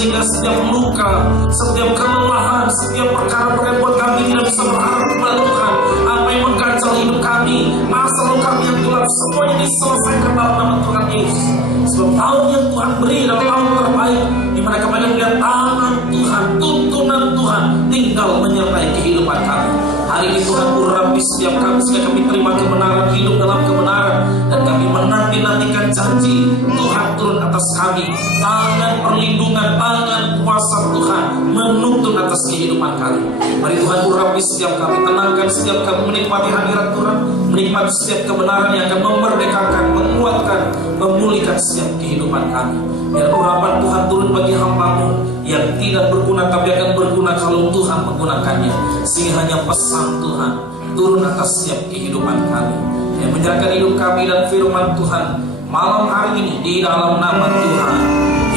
sehingga setiap luka, setiap kelelahan, setiap perkara-perkara buat kami tidak bisa berharap kepada Tuhan. Apa yang mengganjal hidup kami, masa lalu kami yang gelap, semuanya diselesaikan dalam nama Tuhan Yesus. Sebab tahun yang Tuhan beri adalah tahun terbaik, di mana kami melihat tangan Tuhan, tuntunan Tuhan tinggal menyertai kehidupan kami. Hari ini Tuhan urapi setiap kami sehingga kami terima kebenaran, hidup dalam kebenaran, dan kami menanti-nantikan janji Tuhan turun atas kami. Tangan perlindungan, tangan kuasa Tuhan menuntun atas kehidupan kami. Mari Tuhan urapi setiap kami, tenangkan setiap kami, menikmati hadirat Tuhan, menikmati setiap kebenaran yang akan memerdekakan, menguatkan, memulihkan setiap kehidupan kami. Biar urapan Tuhan turun bagi hamba-Mu yang tidak berguna tapi akan berguna kalau Tuhan menggunakannya. Sehingga hanya pesan Tuhan turun atas setiap kehidupan kami, yang menyerahkan hidup kami dan firman Tuhan malam hari ini di dalam nama Tuhan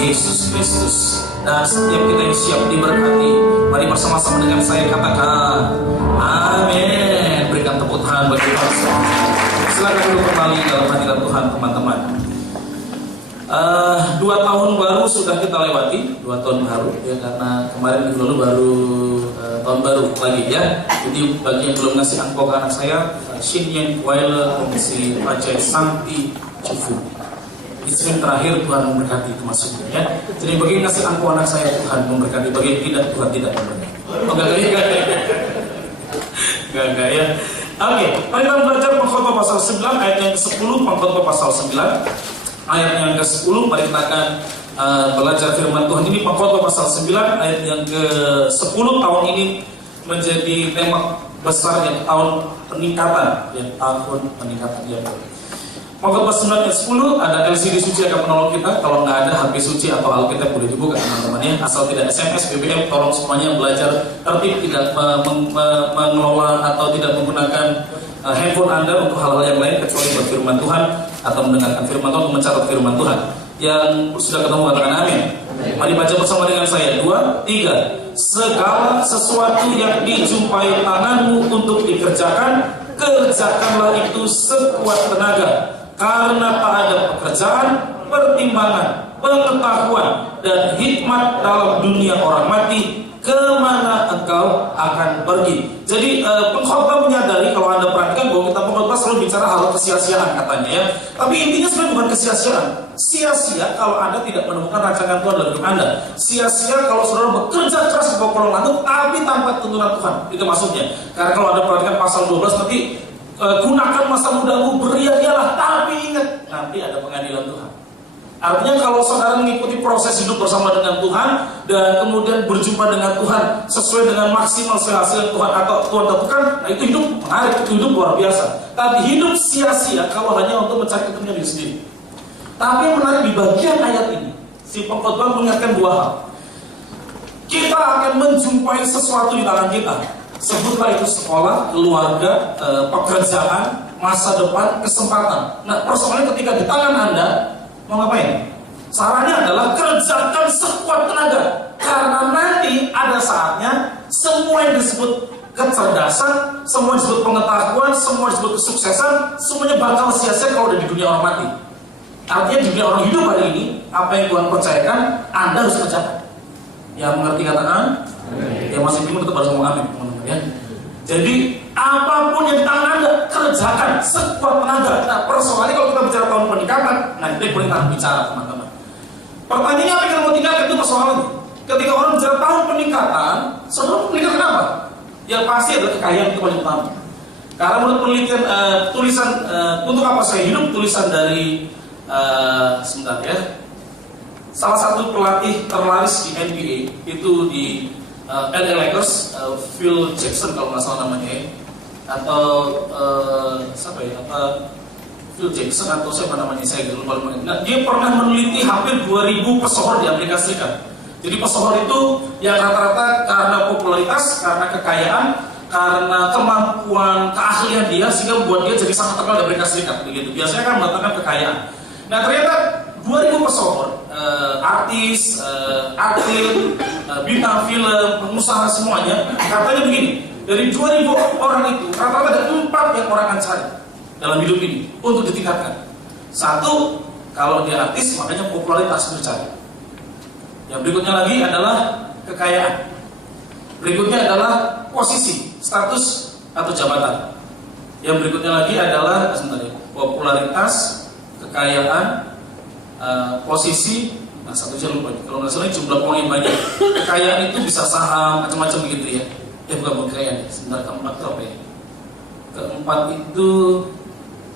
Yesus Kristus. Dan setiap kita yang siap diberkati, mari bersama-sama dengan saya katakan amin. Berikan tepuk tangan bagi Tuhan. Silakan duduk kembali dalam hadirat Tuhan, teman-teman. 2 tahun baru sudah kita lewati, 2 tahun baru ya, karena kemarin minggu lalu baru tahun baru lagi ya. Jadi bagi yang belum ngasih angpau ke anak saya, Shinyen Waile Komisi Pajai Santi Cufu. Istri terakhir Tuhan memberkati itu maksudnya ya. Jadi bagi yang ngasih angpau anak saya Tuhan memberkati, bagi yang tidak Tuhan tidak memberkati. Oh enggak ya. Oke, mari kita belajar Pengkhotbah pasal 9 ayat yang ke-10, Pengkhotbah pasal 9 ayat yang ke-10. Mari kita akan belajar firman Tuhan ini. Pengkhotbah pasal 9 ayat yang ke-10. Tahun ini menjadi tema besar yang tahun peningkatan ya, tahun peningkatan ya. Pengkhotbah 9 ayat 10, ada LCD suci akan menolong kita. Kalau nggak ada HP suci atau Alkitab boleh dibuka teman-teman ya. Asal tidak SMS, BBM, tolong semuanya belajar tertib, tidak mengelola atau tidak menggunakan handphone Anda untuk hal-hal yang lain kecuali buat firman Tuhan atau mendengarkan firman Tuhan, mencatat firman Tuhan. Yang sudah ketemu katakan amin. Mari baca bersama dengan saya. 2, 3. Segala sesuatu yang dijumpai tanganmu untuk dikerjakan, kerjakanlah itu sekuat tenaga. Karena tak ada pekerjaan, pertimbangan, pengetahuan, dan hikmat dalam dunia orang mati, kemana engkau akan pergi. Jadi pengkhotbah menyadari, kalau Anda perhatikan bahwa kita pengkhotbah selalu bicara hal kesia-siaan katanya ya. Tapi intinya sebenarnya bukan kesia-siaan. Sia-sia kalau Anda tidak menemukan rancangan Tuhan dalam hidup Anda. Sia-sia kalau saudara bekerja keras di bawah kolong langit tapi tanpa tuntunan Tuhan. Itu maksudnya. Karena kalau Anda perhatikan pasal 12 nanti gunakan masa mudamu, beria-rialah, tapi ingat nanti ada pengadilan Tuhan. Artinya kalau saudara mengikuti proses hidup bersama dengan Tuhan dan kemudian berjumpa dengan Tuhan sesuai dengan maksimal hasil yang Tuhan atau Tuhan tentukan, nah itu hidup menarik, itu hidup luar biasa. Tapi hidup sia-sia kalau hanya untuk mencari kepentingan diri sendiri. Tapi yang menarik di bagian ayat ini, si pengkhotbah mengingatkan dua hal. Kita akan menjumpai sesuatu di tangan kita. Sebutlah itu sekolah, keluarga, pekerjaan, masa depan, kesempatan. Nah, persoalannya ketika di tangan Anda, mau ngapain? Sarannya adalah kerjakan sekuat tenaga. Karena nanti ada saatnya semua yang disebut kecerdasan, semua yang disebut pengetahuan, semua yang disebut kesuksesan, semuanya bakal sia-sia kalau udah di dunia orang mati. Artinya di dunia orang hidup hari ini, apa yang Tuhan percayakan, Anda harus kerjakan. Yang mengerti katakan, yang masih bingung tetap harus ngomong amin, teman-teman ya. Jadi apapun yang di tangan Anda, kerjakan sekuat tenaga. Nah, persoalannya kalau kita bicara tahun pernikahan, nah itu yang paling bicara, teman-teman. Pertanyaannya apa yang mau tinggalkan itu persoalannya. Ketika orang bicara tahun pernikahan, saudara menikah kenapa? Yang pasti adalah kekayaan itu paling utama. Karena menurut penelitian tulisan untuk apa saya hidup, tulisan dari sebentar ya, salah satu pelatih terlaris di NBA itu di LA Lakers, Phil Jackson kalau nggak salah namanya ya, atau siapa ya, Phil Jackson atau siapa namanya saya lupa. Nah, dia pernah meneliti hampir 2000 pesohor di Amerika Serikat. Jadi pesohor itu yang rata-rata karena popularitas, karena kekayaan, karena kemampuan, keahlian dia sehingga buat dia jadi sangat terkenal di Amerika Serikat begitu. Biasanya kan mendatangkan kekayaan. Nah ternyata 2000 pesohor, artis, atlet, bintang film, pengusaha semuanya, katanya begini, dari 2000 orang itu rata-rata ada 4 yang orang akan cari dalam hidup ini untuk ditingkatkan. Satu, kalau dia artis makanya popularitas dicari. Yang berikutnya lagi adalah kekayaan. Berikutnya adalah posisi, status atau jabatan. Yang berikutnya lagi adalah popularitas, kekayaan, posisi. Nah satu saya lupa. Kalau nggak salah jumlah poin yang banyak. Kekayaan itu bisa saham macam-macam begitu ya. Bukan kekayaan. Sebentar, keempat itu apa ya? Keempat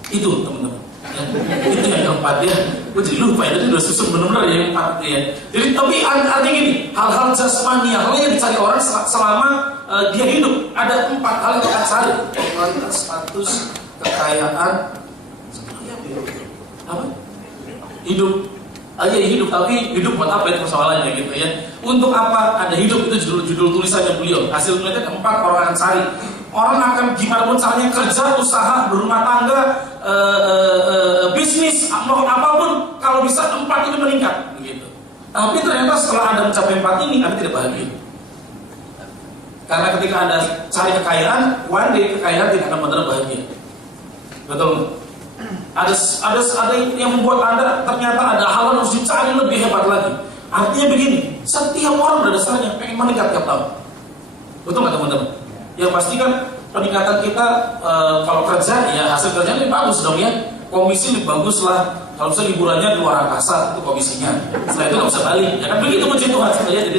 itu teman-teman. Ya, itu yang keempat ya. Gue jadi lupa ya, tadi udah susun benar-benar ya yang empat ya. Jadi tapi artinya gini, hal-hal jasmani, hal yang dicari orang selama dia hidup. Ada 4 hal yang akan cari: popularitas, status, kekayaan, apa? Hidup. Aja hidup, tapi hidup buat apa itu persoalannya gitu ya. Untuk apa ada hidup, itu judul tulisannya beliau. Hasil penelitian 4 orang akan cari. Orang akan gimana pun caranya kerja, usaha, berumah tangga, bisnis, mau apapun, kalau bisa 4 itu meningkat begitu. Tapi ternyata setelah Anda mencapai 4 ini, Anda tidak bahagia. Karena ketika Anda cari kekayaan, one day kekayaan tidak akan benar bahagia. Betul? Ada yang membuat Anda ternyata ada hal yang harus dicari lebih hebat lagi. Artinya begini, setiap orang pada dasarnya pengen meningkat tiap tahun. Betul nggak teman-teman? Yang pasti kan peningkatan kita kalau kerja ya hasil kerjanya lebih bagus dong ya. Komisi lebih bagus lah. Kalau misalnya liburannya di luar angkasa itu komisinya. Setelah itu nggak bisa balik. Ya kan begitu puji Tuhan sebenarnya. Jadi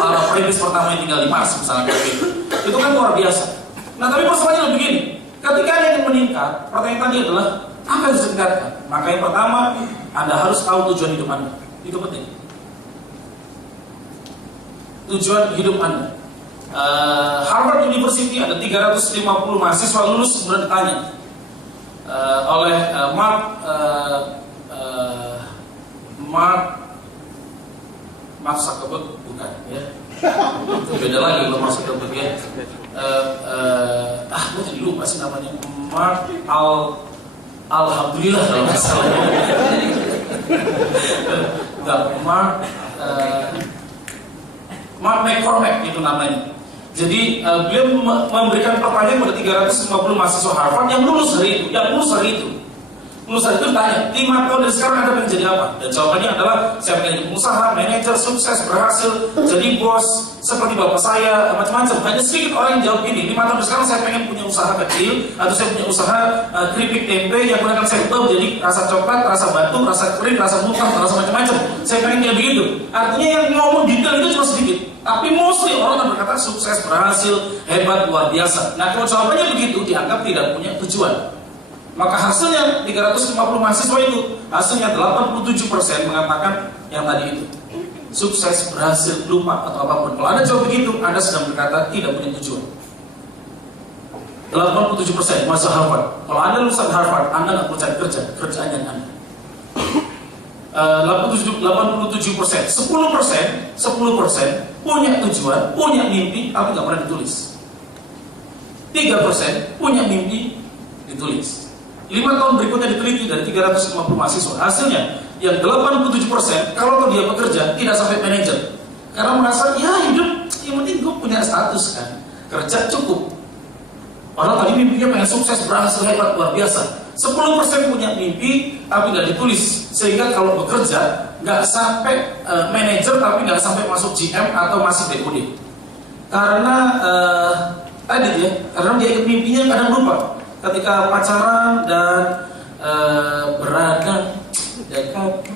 kalau perintis pertama yang tinggal di Mars misalnya gitu. Itu kan luar biasa. Nah tapi persoalannya begini. Ketika Anda ingin meningkat, pertanyaan tadi adalah apa yang harus ditingkatkan? Maka yang pertama, Anda harus tahu tujuan hidup Anda. Itu penting. Tujuan hidup Anda. Harvard University ada 350 mahasiswa lulus kemudian ditanya oleh Mark Zuckerberg, bukan ya, beda lagi kalau Mark Zuckerberg ya. Gue jadi lupa sih namanya. Alhamdulillah kalau nggak salah. Mark McCormack itu namanya. Jadi beliau memberikan pertanyaan pada 350 mahasiswa Harvard yang lulus hari itu. Lulusan itu tanya, 5 tahun dari sekarang Anda pengen jadi apa? Dan jawabannya adalah, saya pengen jadi pengusaha, manajer, sukses, berhasil, jadi bos, seperti bapak saya, macam-macam. Hanya sedikit orang yang jawab gini, 5 tahun dari sekarang saya pengen punya usaha kecil, atau saya punya usaha keripik tempe yang gunakan sampel, jadi rasa coklat, rasa batu, rasa kering, rasa muntah, rasa macam-macam. Saya pengen kayak begitu. Artinya yang ngomong detail itu cuma sedikit. Tapi mostly orang akan berkata sukses, berhasil, hebat, luar biasa. Nah kalau jawabannya begitu, dianggap tidak punya tujuan. Maka hasilnya 350 mahasiswa itu, hasilnya 87% mengatakan yang tadi itu. Sukses, berhasil, lupa, atau apapun. Kalau Anda jawab begitu, Anda sedang berkata tidak punya tujuan. 87% masuk Harvard. Kalau Anda lulusan Harvard, Anda nggak perlu cari kerja, kerjaannya Anda. 87%, 10% punya tujuan, punya mimpi, tapi nggak pernah ditulis. 3% punya mimpi, ditulis. 5 tahun berikutnya diteliti dari 350 mahasiswa. Hasilnya, yang 87% kalau dia bekerja tidak sampai manajer. Karena merasa, ya hidup, yang penting gue punya status kan. Kerja cukup. Orang tadi mimpinya pengen sukses, berhasil, hebat, luar biasa. 10% punya mimpi, tapi nggak ditulis. Sehingga kalau bekerja, nggak sampai manajer, tapi nggak sampai masuk GM atau masih BOD. Karena tadi ya, karena dia ikut mimpinya kadang lupa. Ketika pacaran dan berada dekat,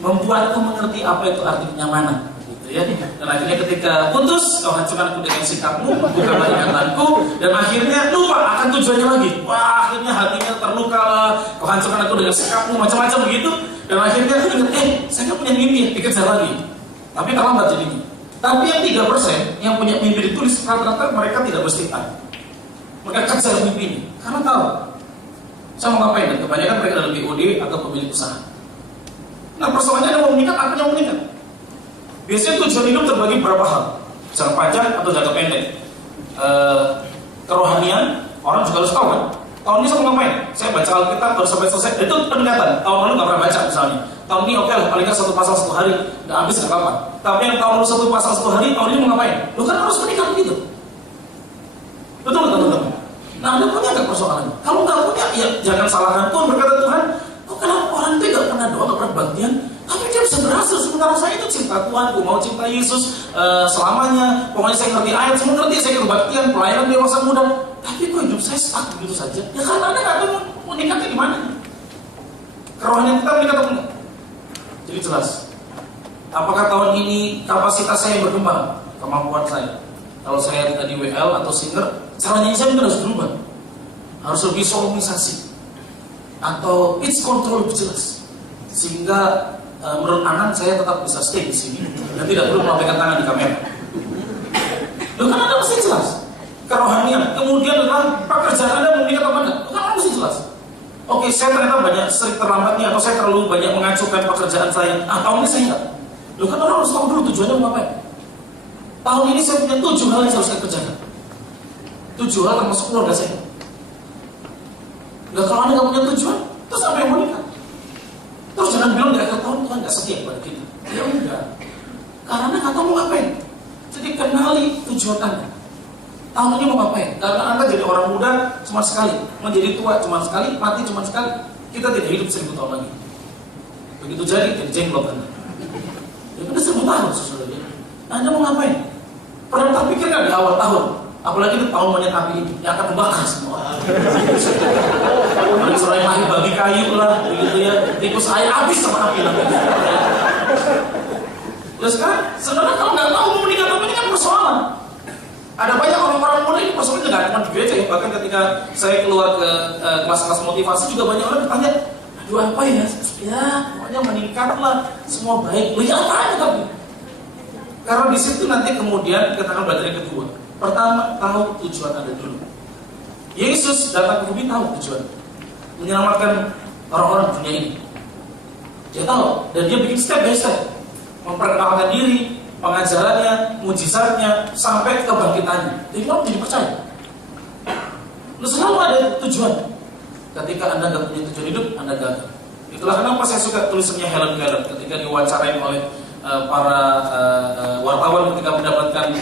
membuatku mengerti apa itu arti kenyamanan, gitu ya. Dan akhirnya ketika putus, kau hancurkan aku dengan sikapmu, bukanlah ingatanku, dan akhirnya lupa akan tujuannya lagi. Wah, akhirnya hatinya terluka lah, kau hancurkan aku dengan sikapmu, macam-macam begitu. Dan akhirnya ingat, saya nggak punya mimpi, dikejar lagi. Tapi terlambat jadinya. Tapi yang 3% yang punya mimpi ditulis, rata-rata mereka tidak beristighfar. Mereka kejar mimpi ini, karena tahu saya mau ngapain. Dan kebanyakan mereka adalah BOD atau pemilik usaha. Nah persoalannya ada mau menikah, apa yang mau menikah? Biasanya tujuan hidup terbagi beberapa hal, jangka panjang atau jangka pendek. Kerohanian, orang juga harus tahu kan. Tahun ini saya mau ngapain? Saya baca Alkitab baru sampai selesai. Itu peningkatan. Tahun lalu nggak pernah baca misalnya. Tahun ini oke lah, paling nggak 1 pasal 1 hari, nggak habis nggak apa-apa. Tapi yang tahun lalu 1 pasal 1 hari, tahun ini mau ngapain? Lu kan harus menikah begitu. Betul teman-teman. Nah, Anda punya nggak persoalannya? Kalau nggak punya, ya jangan salahkan Tuhan. Berkata Tuhan, kok kenapa orang itu nggak pernah doa, nggak pernah baktian, tapi dia bisa berhasil. Sementara saya itu cinta Tuhan, gue mau cinta Yesus selamanya. Pokoknya saya ngerti ayat, semua ngerti, saya kebaktian, pelayanan dewasa muda. Tapi kok hidup saya stuck begitu saja? Ya karena Anda nggak tahu mau nikahnya gimana. Kerohanian kita menikah atau enggak? Jadi jelas. Apakah tahun ini kapasitas saya berkembang, kemampuan saya? Kalau saya tadi WL atau singer, caranya saya mungkin harus berubah. Harus lebih solomisasi. Atau pitch control lebih jelas. Sehingga menurut Anan saya tetap bisa stay di sini dan tidak perlu melambaikan tangan di kamera. Loh kan Anda mesti jelas. Kerohanian. Kemudian adalah pekerjaan Anda mau menikah apa enggak? Loh kan Anda mesti jelas. Oke, saya ternyata banyak sering terlambatnya atau saya terlalu banyak mengacukan pekerjaan saya. Tahun ini saya enggak. Loh kan orang harus tahu dulu tujuannya mau ngapain. Tahun ini saya punya 7 hal yang harus saya kerjakan. 7 hal termasuk keluarga saya. Nah kalau Anda nggak punya tujuan, terus apa yang mau nikah? Terus jangan bilang di akhir tahun Tuhan nggak setia pada kita. Ya enggak. Karena Anda nggak tahu mau ngapain. Jadi kenali tujuan Anda. Tahun ini mau ngapain? Karena Anda jadi orang muda cuma sekali, menjadi tua cuma sekali, mati cuma sekali. Kita tidak hidup 1000 tahun lagi. Begitu jadi jenglot Anda. Ya udah 1000 tahun sesudah. Anda mau ngapain? Pernah tak pikir kan di awal tahun? Apalagi itu tahun monyet api ini yang akan membakar semua. Apalagi seorang yang lahir bagi kayu lah, begitu ya. Tikus air habis sama api nanti. Terus kan, sebenarnya kalau nggak tahu mau menikah tapi ini kan persoalan. Ada banyak orang-orang muda ini persoalannya nggak cuma di gereja ya. Bahkan ketika saya keluar ke kelas-kelas motivasi juga banyak orang bertanya, aduh apa ya? Ya pokoknya meningkatlah, semua baik. Ya apa tapi? Karena di situ nanti kemudian kita akan belajar yang kedua. Pertama, tahu tujuan Anda dulu. Yesus datang ke bumi tahu tujuan, menyelamatkan orang-orang dunia ini. Dia tahu dan dia bikin step by step, memperkenalkan diri, pengajarannya, mujizatnya, sampai kebangkitannya. Jadi kamu jadi percaya. Lu selalu ada tujuan. Ketika Anda nggak punya tujuan hidup, Anda gagal. Itulah kenapa saya suka tulisannya Helen Keller ketika diwawancarain oleh para wartawan ketika mendapatkan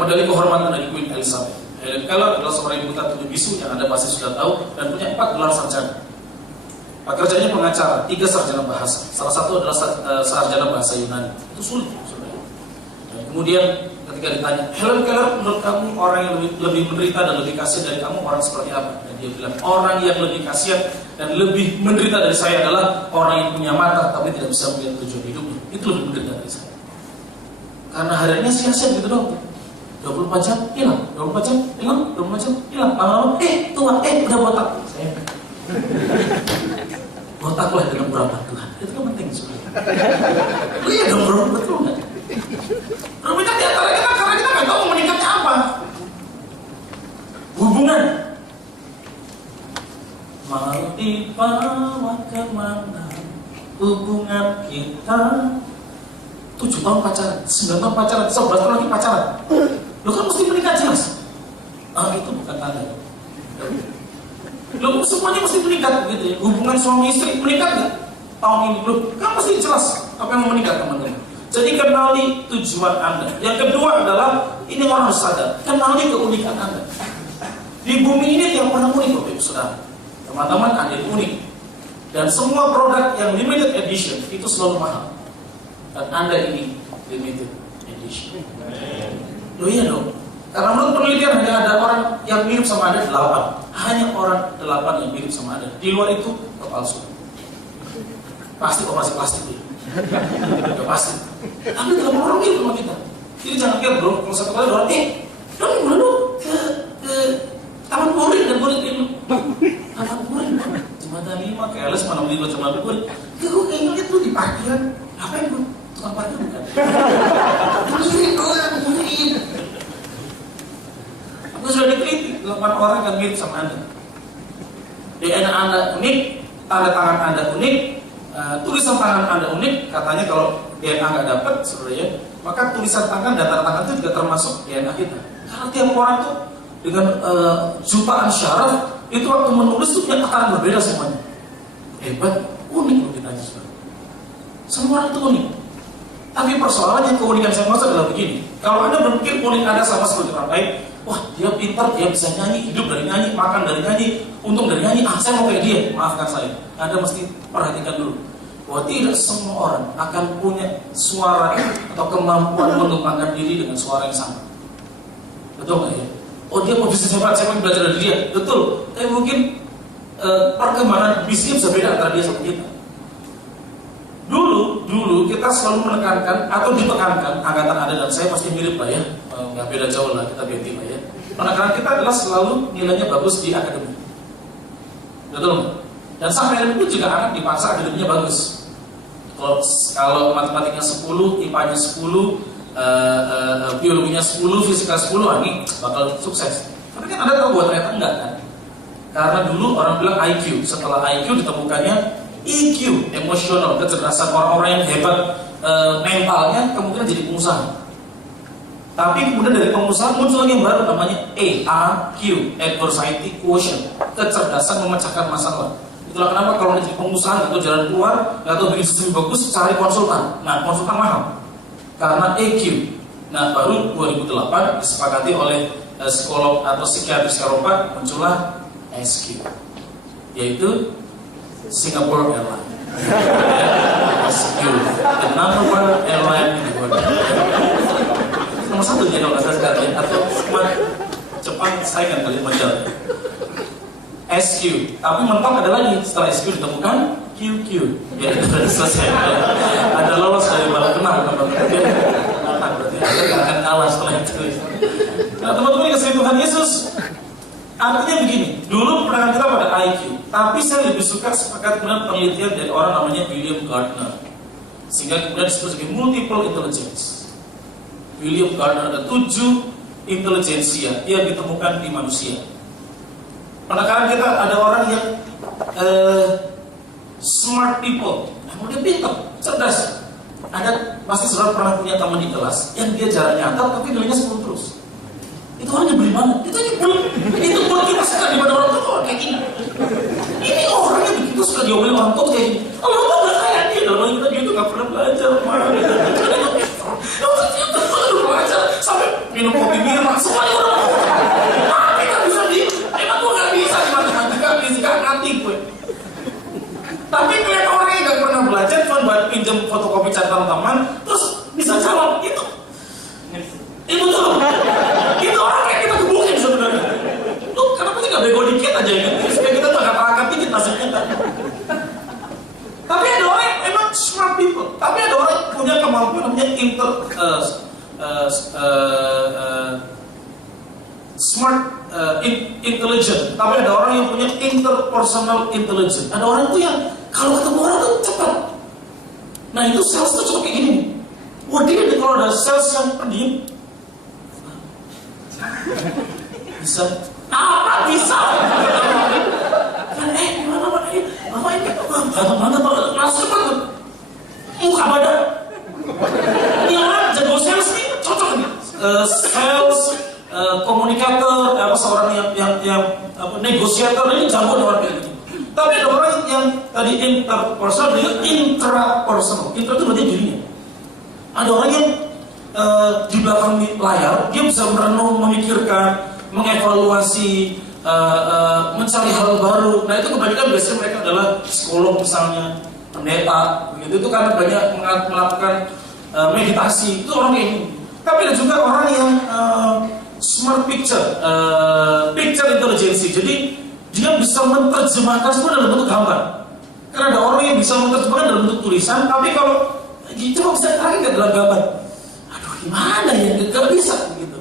medali kehormatan dari Queen Elizabeth. Helen Keller adalah seorang ibu buta tujuh bisu yang Anda pasti sudah tahu dan punya 4 gelar sarjana. Pekerjaannya pengacara, 3 sarjana bahasa. Salah satu adalah sarjana bahasa Yunani. Itu sulit sebenarnya. Dan kemudian ketika ditanya, Helen Keller menurut kamu orang yang lebih menderita dan lebih kasihan dari kamu orang seperti apa? Dan dia bilang, orang yang lebih kasihan dan lebih menderita dari saya adalah orang yang punya mata tapi tidak bisa melihat tujuan hidupnya. Itu lebih menderita dari saya. Karena harinya sia-sia gitu dong. 24 jam hilang, 24 jam hilang, 24 jam hilang. Lama-lama, tua, udah botak. Saya botaklah dengan berobat Tuhan. Itu kan penting sebenarnya. Iya dong bro, betul nggak? Berbeda di antara kita karena kita nggak tahu meningkatnya apa. Hubungan mau dibawa kemana hubungan kita? 7 tahun pacaran, 9 tahun pacaran, 11 tahun lagi pacaran. Lo kan mesti menikah jelas. Itu bukan tanda. Lo semuanya mesti menikah gitu ya. Hubungan suami istri menikah nggak? Tahun ini belum. Kan mesti jelas apa yang mau menikah teman-teman. Jadi kenali tujuan Anda. Yang kedua adalah ini orang harus sadar. Kenali keunikan Anda. Di bumi ini tiap orang unik, Bapak Ibu Saudara. Teman-teman ada yang unik. Dan semua produk yang limited edition itu selalu mahal. Dan Anda ini limited edition. Loh iya dong. Karena menurut penelitian hanya ada orang yang mirip sama Anda 8. Hanya orang 8 yang mirip sama Anda. Di luar itu kepalsuan. Pasti operasi plastik dulu. Udah pasti. Tapi tidak mau orang mirip sama kita. Jadi jangan kira bro, kalau satu kali orang, dong gimana ke Taman Puring dan Puring ini. Taman Puring, Jembatan 5, keles mana beli buat Jembatan Puring. Gue kayaknya lihat tuh di parkiran. Apa yang gue? Tukang parkir bukan? Mirip doang, mirip. Aku sudah dikritik 8 orang yang mirip sama Anda. DNA Anda unik, tanda tangan Anda unik, tulisan tangan Anda unik. Katanya kalau DNA nggak dapat, sebenarnya, maka tulisan tangan dan tanda tangan itu juga termasuk DNA kita. Karena tiap orang tuh dengan jutaan syaraf itu waktu menulis tuh punya takaran berbeda semuanya. Hebat, unik loh kita juga. Semua orang itu unik. Tapi persoalannya keunikan saya maksud adalah begini. Kalau Anda berpikir unik Anda sama seperti orang lain, wah dia pintar, dia bisa nyanyi, hidup dari nyanyi, makan dari nyanyi, untung dari nyanyi, saya mau kayak dia, maafkan saya. Anda mesti perhatikan dulu bahwa tidak semua orang akan punya suara atau kemampuan mengembangkan diri dengan suara yang sama. Betul nggak ya? Oh dia mau bisnis hebat, saya mau belajar dari dia. Betul, tapi mungkin perkembangan bisnis bisa beda antara dia sama kita. Dulu kita selalu menekankan atau ditekankan, angkatan Anda dan saya pasti mirip lah ya, nggak beda jauh lah, kita beda lah ya. Penekanan kita adalah selalu nilainya bagus di akademik. Betul nggak? Dan sampai hari ini juga akan dipaksa akademiknya bagus. Kalau matematiknya 10, IPA-nya 10, biologinya 10, fisika 10, ini bakal sukses. Tapi kan Anda tahu buat ternyata enggak kan? Karena dulu orang bilang IQ, setelah IQ ditemukannya EQ, emosional, kecerdasan orang-orang yang hebat mentalnya kemungkinan jadi pengusaha. Tapi kemudian dari pengusaha muncul lagi yang baru namanya AQ, adversity quotient, kecerdasan memecahkan masalah. Itulah kenapa kalau jadi pengusaha atau jalan keluar, atau bikin sistem bagus, cari konsultan. Nah, konsultan mahal karena EQ. Nah, baru 2008 disepakati oleh psikolog atau psikiatris Eropa muncullah SQ, yaitu Singapore Airlines. SQ, the number 1 airline in the world. Nomor 1 ya kalau saya sekalian, atau Jepang saingan kali Malaysia. SQ, tapi mentok ada lagi setelah SQ ditemukan QQ. Ya sudah selesai. Ada lolos dari bala kenal teman-teman. Berarti Anda nggak akan kalah setelah itu. Nah teman-teman yang kasih Tuhan Yesus, artinya begini. Dulu penanganan kita pada IQ, tapi saya lebih suka sepakat dengan penelitian dari orang namanya William Gardner, sehingga kemudian disebut sebagai multiple intelligence. William Gardner ada 7 intelijensia yang ditemukan di manusia. Penekanan kita ada orang yang smart people, dia pintar, cerdas. Ada pasti saudara pernah punya teman di kelas yang dia jarang nyatat tapi nilainya 10 terus. Itu orangnya beli mana? Itu buat kita suka daripada orang tua kayak gini. Ini orangnya bikin kita suka diomelin orang tua kayak gini. Kalau orang tua nggak kayak dia, orang kita gitu nggak pernah belajar, belajar sampai minum kopi mirip semuanya orang. punya smart intelligent, tapi ada orang yang punya interpersonal intelligence. Ada orang tuh yang kalau ketemu orang tuh cepat. Nah itu sales tuh cuma kayak gini. Wah dia kalau ada sales yang pendiam, bisa apa bisa? Kan mana langsung banget muka badan. Yang orang jago sales nih cocok nih. Sales komunikator, seorang yang negosiator ini jago orang kayak gitu. Tapi ada orang yang tadi interpersonal, dia intrapersonal. Intra itu berarti dirinya. Ada orang yang di belakang layar dia bisa merenung, memikirkan, mengevaluasi, mencari hal baru. Nah itu kebanyakan biasanya mereka adalah psikolog misalnya, pendeta, begitu. Itu karena banyak melakukan meditasi. Itu orang kayak ini. Tapi ada juga orang yang smart picture intelligence. Jadi dia bisa menerjemahkan semua dalam bentuk gambar. Karena ada orang yang bisa menerjemahkan dalam bentuk tulisan, tapi kalau gitu bisa tarik ke dalam gambar. Aduh gimana ya, gak bisa gitu.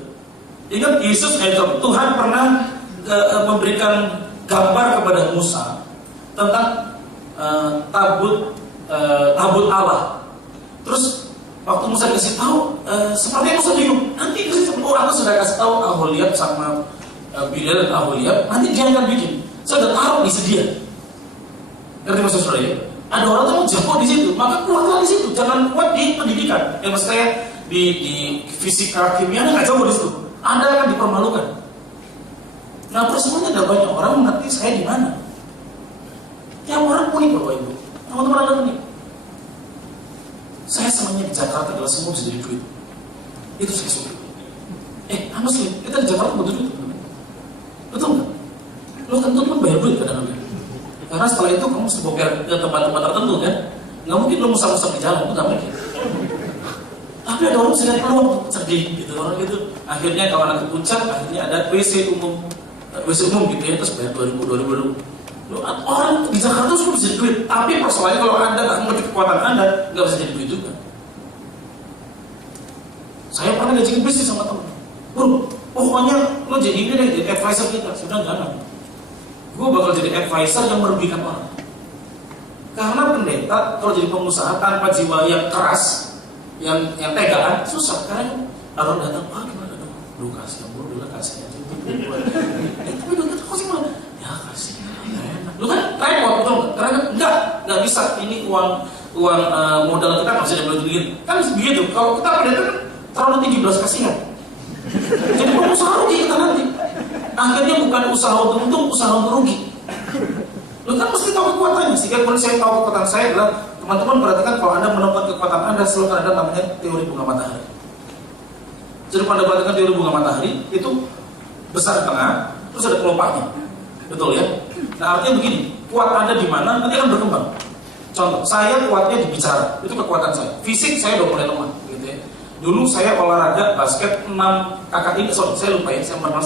Ingat Yesus, Tuhan pernah memberikan gambar kepada Musa tentang tabut Allah. Terus waktu Musa kasih tahu, seperti Musa bingung. Nanti aku sudah kasih tahu Aholiab sama Bilal dan Aholiab, nanti dia akan bikin. Saya udah taruh di sedia. Ngerti maksud saudara ya? Ada orang tuh jago di situ, maka kuatlah di situ. Jangan kuat di pendidikan. Yang maksud saya di fisika, kimia, nggak jago di situ. Anda akan dipermalukan. Nah, persoalannya ada banyak orang mengerti saya di mana. Yang orang unik Bapak Ibu. Teman-teman ada unik. Saya senangnya di Jakarta adalah semua bisa jadi duit. Itu saya suka. Amos kita di Jakarta butuh duit. Betul nggak? Lo tentu kan bayar duit kadang-kadang. Karena setelah itu kamu mesti boker ke tempat-tempat tertentu kan. Nggak mungkin lo musang-musang di jalan, itu nggak mungkin. Tapi ada orang sedang peluang cerdik gitu, orang gitu. Akhirnya kawan ke puncak, akhirnya ada WC umum gitu ya, terus bayar 2000. Orang di Jakarta semua bisa jadi duit. Tapi persoalannya kalau Anda nggak mengerti kekuatan Anda, nggak bisa jadi duit juga. Saya pernah ngajakin bisnis sama teman. Bro, pokoknya lo jadi ini deh, jadi advisor kita. Sudah jangan. Gue bakal jadi advisor yang merugikan orang. Karena pendeta kalau jadi pengusaha tanpa jiwa yang keras, yang tegaan, susah. Karena orang datang, gimana dong? Lu kasih, lu kasih aja. Tapi lu kasih mana? Ya kasih. Lu kan repot betul, karena nggak bisa. Ini uang modal kita nggak bisa diambil duit. Kan begitu. Kalau kita pendeta kan terlalu tinggi belas kasihan. Jadi pengusaha rugi kita nanti. Akhirnya bukan usaha untuk untung, usaha untuk rugi. Lu kan mesti tahu kekuatannya. Sehingga kalau saya tahu kekuatan saya adalah, teman-teman perhatikan kalau Anda menemukan kekuatan Anda, selalu ada namanya teori bunga matahari. Jadi pada perhatikan teori bunga matahari itu besar di tengah, terus ada kelompoknya. Betul ya? Nah artinya begini, kuat Anda di mana nanti akan berkembang. Contoh, saya kuatnya di bicara, itu kekuatan saya. Fisik saya udah mulai lemah, gitu ya. Dulu saya olahraga basket 6 kakak ini, saya lupa ya, saya pernah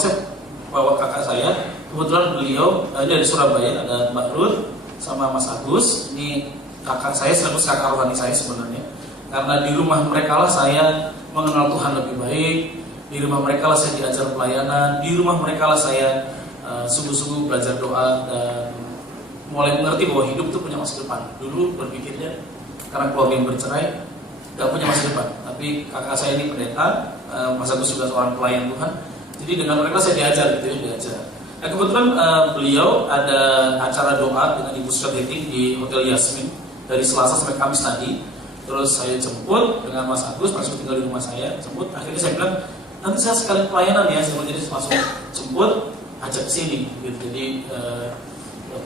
bawa kakak saya. Kebetulan beliau dari Surabaya, ada Mbak Ruth sama Mas Agus. Ini kakak saya, sekaligus kakak rohani saya sebenarnya. Karena di rumah mereka lah saya mengenal Tuhan lebih baik. Di rumah mereka lah saya diajar pelayanan. Di rumah mereka lah saya sungguh-sungguh belajar doa dan mulai mengerti bahwa hidup itu punya masa depan. Dulu berpikirnya karena keluarga yang bercerai gak punya masa depan. Tapi kakak saya ini pendeta, Mas Agus juga seorang pelayan Tuhan. Jadi dengan mereka saya diajar gitu ya, diajar. Nah kebetulan beliau ada acara doa dengan Ibu Strategic di Hotel Yasmin dari Selasa sampai Kamis tadi. Terus saya jemput dengan Mas Agus, Mas Agus tinggal di rumah saya, jemput. Akhirnya saya bilang, nanti saya sekalian pelayanan ya, saya jadi langsung jemput, ajak sini gitu. Jadi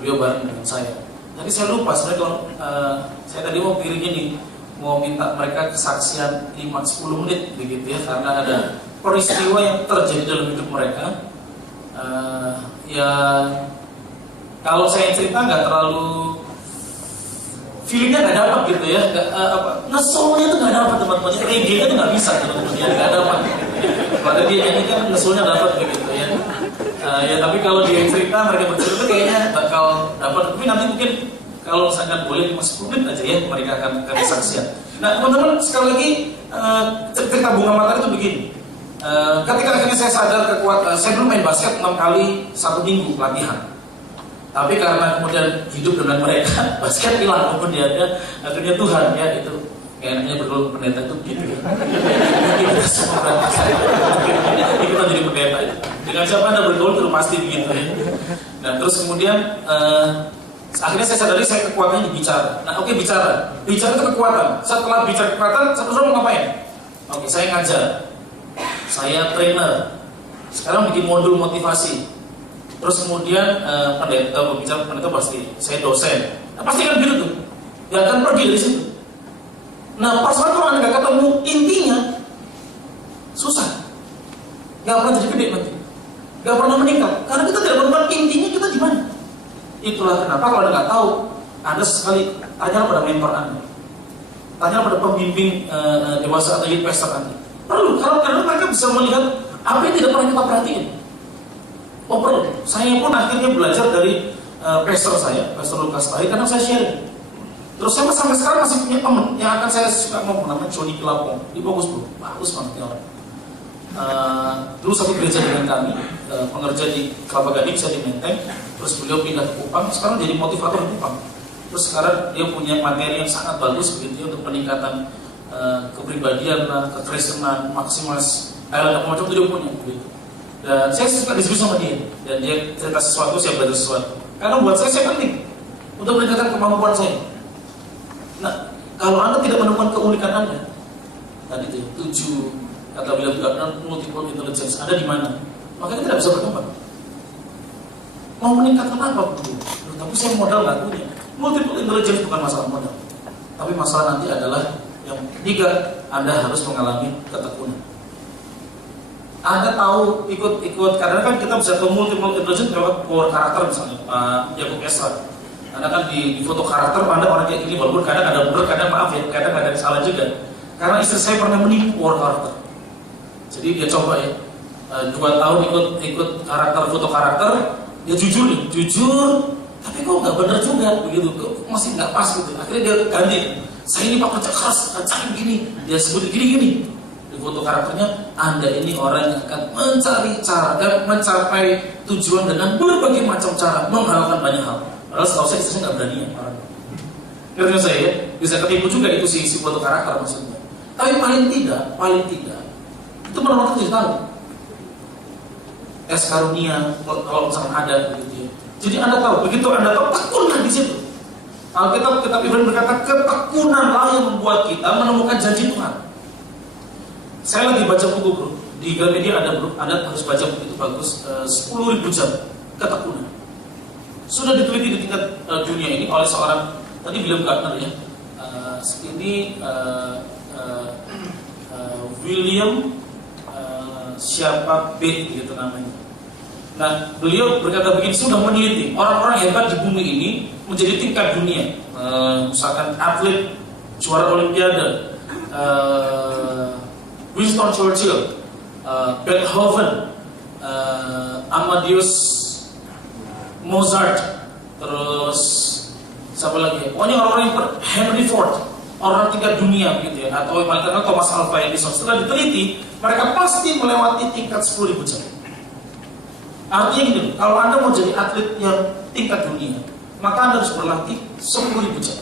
beliau bareng dengan saya. Tadi saya lupa sebenarnya kalau saya tadi mau piring ini, mau minta mereka kesaksian 5-10 menit begitu ya, karena ada peristiwa yang terjadi dalam hidup mereka. Ya kalau saya cerita nggak terlalu feelingnya nggak dapat gitu ya, ngesolnya tuh nggak dapat teman-teman, reggae itu nggak bisa teman-teman ya, nggak dapat. Padahal dia nyanyikan ngesolnya dapat begitu ya. Ya tapi kalau dia cerita, mereka bercerita kayaknya bakal dapat. Tapi nanti mungkin kalau misalkan boleh 10 menit aja ya, mereka akan kesaksian. Nah teman-teman sekali lagi cerita bunga matahari itu begini. Ketika akhirnya saya sadar kekuatan, saya belum main basket 6 kali 1 minggu latihan. Tapi karena kemudian hidup dengan mereka, basket hilang kemudian ya, akhirnya Tuhan ya itu kayaknya bergaul pendeta itu gitu ya. Kita semua berangkat saya, kita jadi pendeta itu. Dengan siapa Anda bergaul itu pasti begitu ya. Dan terus kemudian akhirnya saya sadari saya kekuatannya di bicara. Nah oke, bicara itu kekuatan. Setelah bicara kekuatan, saya mau ngapain? Oke, saya ngajar. Saya trainer, sekarang bikin modul motivasi. Terus kemudian pendeta pasti, saya dosen. Nah, pasti kan gitu tuh, gak akan pergi dari situ. Nah pas waktu Anda gak ketemu intinya, susah. Gak pernah jadi gede nanti, gak pernah meningkat. Karena kita tidak menemukan intinya kita di mana. Itulah kenapa kalau Anda gak tahu, Anda sekali tanya pada mentor Anda, tanya pada pembimbing dewasa atau youth pastor Anda. Perlu, karena mereka bisa melihat apa yang tidak pernah kita perhatiin. Oh perlu, saya pun akhirnya belajar dari pastor saya, Pastor Lukas Tahi, karena saya sharing. Terus saya sampai sekarang masih punya teman yang akan saya suka ngomong, namanya Johnny Kelapong. Dia bagus banget ya orang. Dulu satu gereja dengan kami, pengerja di Kelapa Gading, saya di Menteng. Terus beliau pindah ke Kupang, sekarang jadi motivator di Kupang. Terus sekarang dia punya materi yang sangat bagus begitu ya, untuk peningkatan kepribadian, kekristenan, maksimas dan macam itu dia punya begitu. Dan saya suka diskusi sama dia, dan dia cerita sesuatu, saya belajar sesuatu. Karena buat saya penting untuk meningkatkan kemampuan saya. Nah, kalau Anda tidak menemukan keunikan Anda, tadi itu 7 kata beliau juga multiple intelligence ada di mana, maka kita tidak bisa berkembang. Mau meningkatkan apa begitu? Tapi saya modal nggak punya. Multiple intelligence bukan masalah modal, tapi masalah nanti adalah yang ketiga, Anda harus mengalami ketekunan. Anda tahu ikut karena kan kita bisa ke multiple intelligence lewat power karakter misalnya Pak Yakub Esra. Anda kan di foto karakter Anda orang kayak gini, walaupun kadang ada benar, kadang maaf ya, kadang ada yang salah juga. Karena istri saya pernah menipu power karakter. Jadi dia coba ya 2 tahun ikut karakter, foto karakter, dia jujur, tapi kok nggak benar juga begitu, kok masih nggak pas gitu. Akhirnya dia ganti. Saya ini Pak kerja keras, cari gini, dia sebut gini. Di foto karakternya, Anda ini orang yang akan mencari cara dan mencapai tujuan dengan berbagai macam cara, menghalalkan banyak hal. Padahal setahu saya nggak berani ya orang. Ngerti saya ya? Bisa ketipu juga itu si foto karakter maksudnya. Tapi paling tidak itu benar-benar jadi tahu. Tes karunia kalau misalkan ada begitu ya. Jadi Anda tahu, begitu Anda tahu, tekunlah di situ. Alkitab Ibrani berkata ketekunanlah yang membuat kita menemukan janji Tuhan. Saya lagi baca buku bro, di Gramedia ada bro, Anda harus baca buku itu bagus, 10.000 jam ketekunan. Sudah diteliti di tingkat dunia ini oleh seorang, tadi William Gardner ya, William siapa B gitu namanya. Nah, beliau berkata begini, sudah meneliti orang-orang hebat di bumi ini menjadi tingkat dunia. Misalkan atlet juara Olimpiade, Winston Churchill, Beethoven, Amadeus Mozart, terus siapa lagi? Pokoknya orang-orang yang Henry Ford, orang tingkat dunia gitu ya, atau paling terkenal Thomas Alva Edison. Setelah diteliti, mereka pasti melewati tingkat 10.000 jam. Artinya gini, kalau Anda mau jadi atlet yang tingkat dunia, maka Anda harus berlatih 10.000 jam.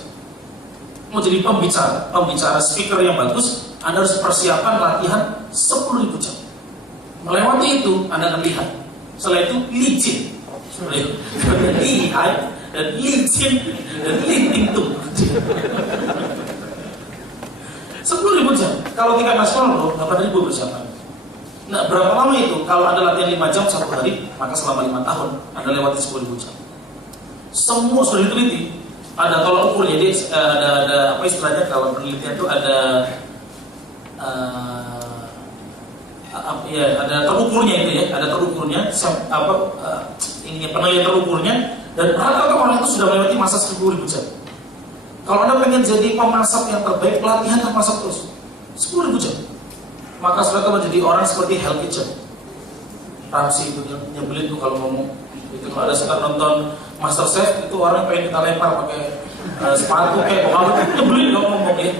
Mau jadi pembicara speaker yang bagus, Anda harus persiapan latihan 10.000 jam. Melewati itu, Anda akan lihat. Setelah itu, licin. Lihat, dan licin, dan linting tuh. 10.000 jam. Kalau tingkat nasional, 8.000 persiapan. Nah, berapa lama itu? Kalau Anda latihan 5 jam 1 hari, maka selama 5 tahun Anda lewati 10.000 jam. Semua sudah diteliti. Ada tolak ukur, jadi ada apa istilahnya kalau penelitian itu ada ada terukurnya itu ya, ada terukurnya ini penelitian terukurnya, dan rata-rata orang itu sudah melewati masa 10.000 jam. Kalau Anda pengen jadi pemasak yang terbaik, latihan masak terus 10.000 jam. Maka setelah menjadi orang seperti Hell Kitchen. Ramsay itu yang nyebelin tuh kalau ngomong. Itu kalau ada suka nonton Master Chef, itu orang pengen kita lempar pakai sepatu kayak bokap itu nyebelin kalau ngomong ya.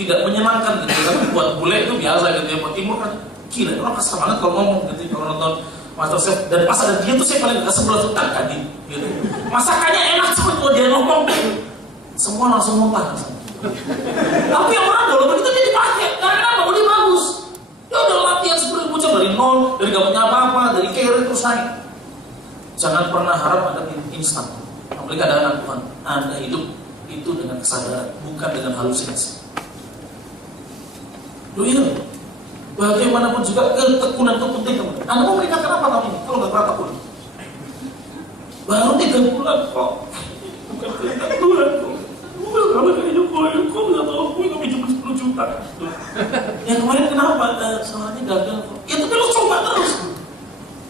tidak menyenangkan gitu. Tapi buat bule itu biasa gitu ya, buat timur kan gila, orang kasar banget kalau ngomong gitu kalau nonton MasterChef. Dan pas ada dia tuh saya paling gak sebel tuh kan gitu. Masakannya enak cuma kalau dia ngomong semua langsung muntah. Tapi yang orang dulu begitu dia dipakai, karena kenapa? Dia bagus. Ya udah latihan seperti bocah dari nol, dari gak punya apa-apa, dari carry terus naik. Jangan pernah harap ada instan. Apalagi ada anak Tuhan. Anda hidup itu dengan kesadaran, bukan dengan halusinasi. Loh iya, bagaimanapun juga ketekunan itu penting teman. Anda mau menikah kenapa tahun ini? Kalau nggak pernah tekun, baru 3 bulan kok. Bukan 3 bulan kok. Kalau kayak Jokowi, kok nggak tahu gue nggak pinjam 10 juta. Yang kemarin kenapa? Soalnya gagal kok. Ya tapi lo coba terus.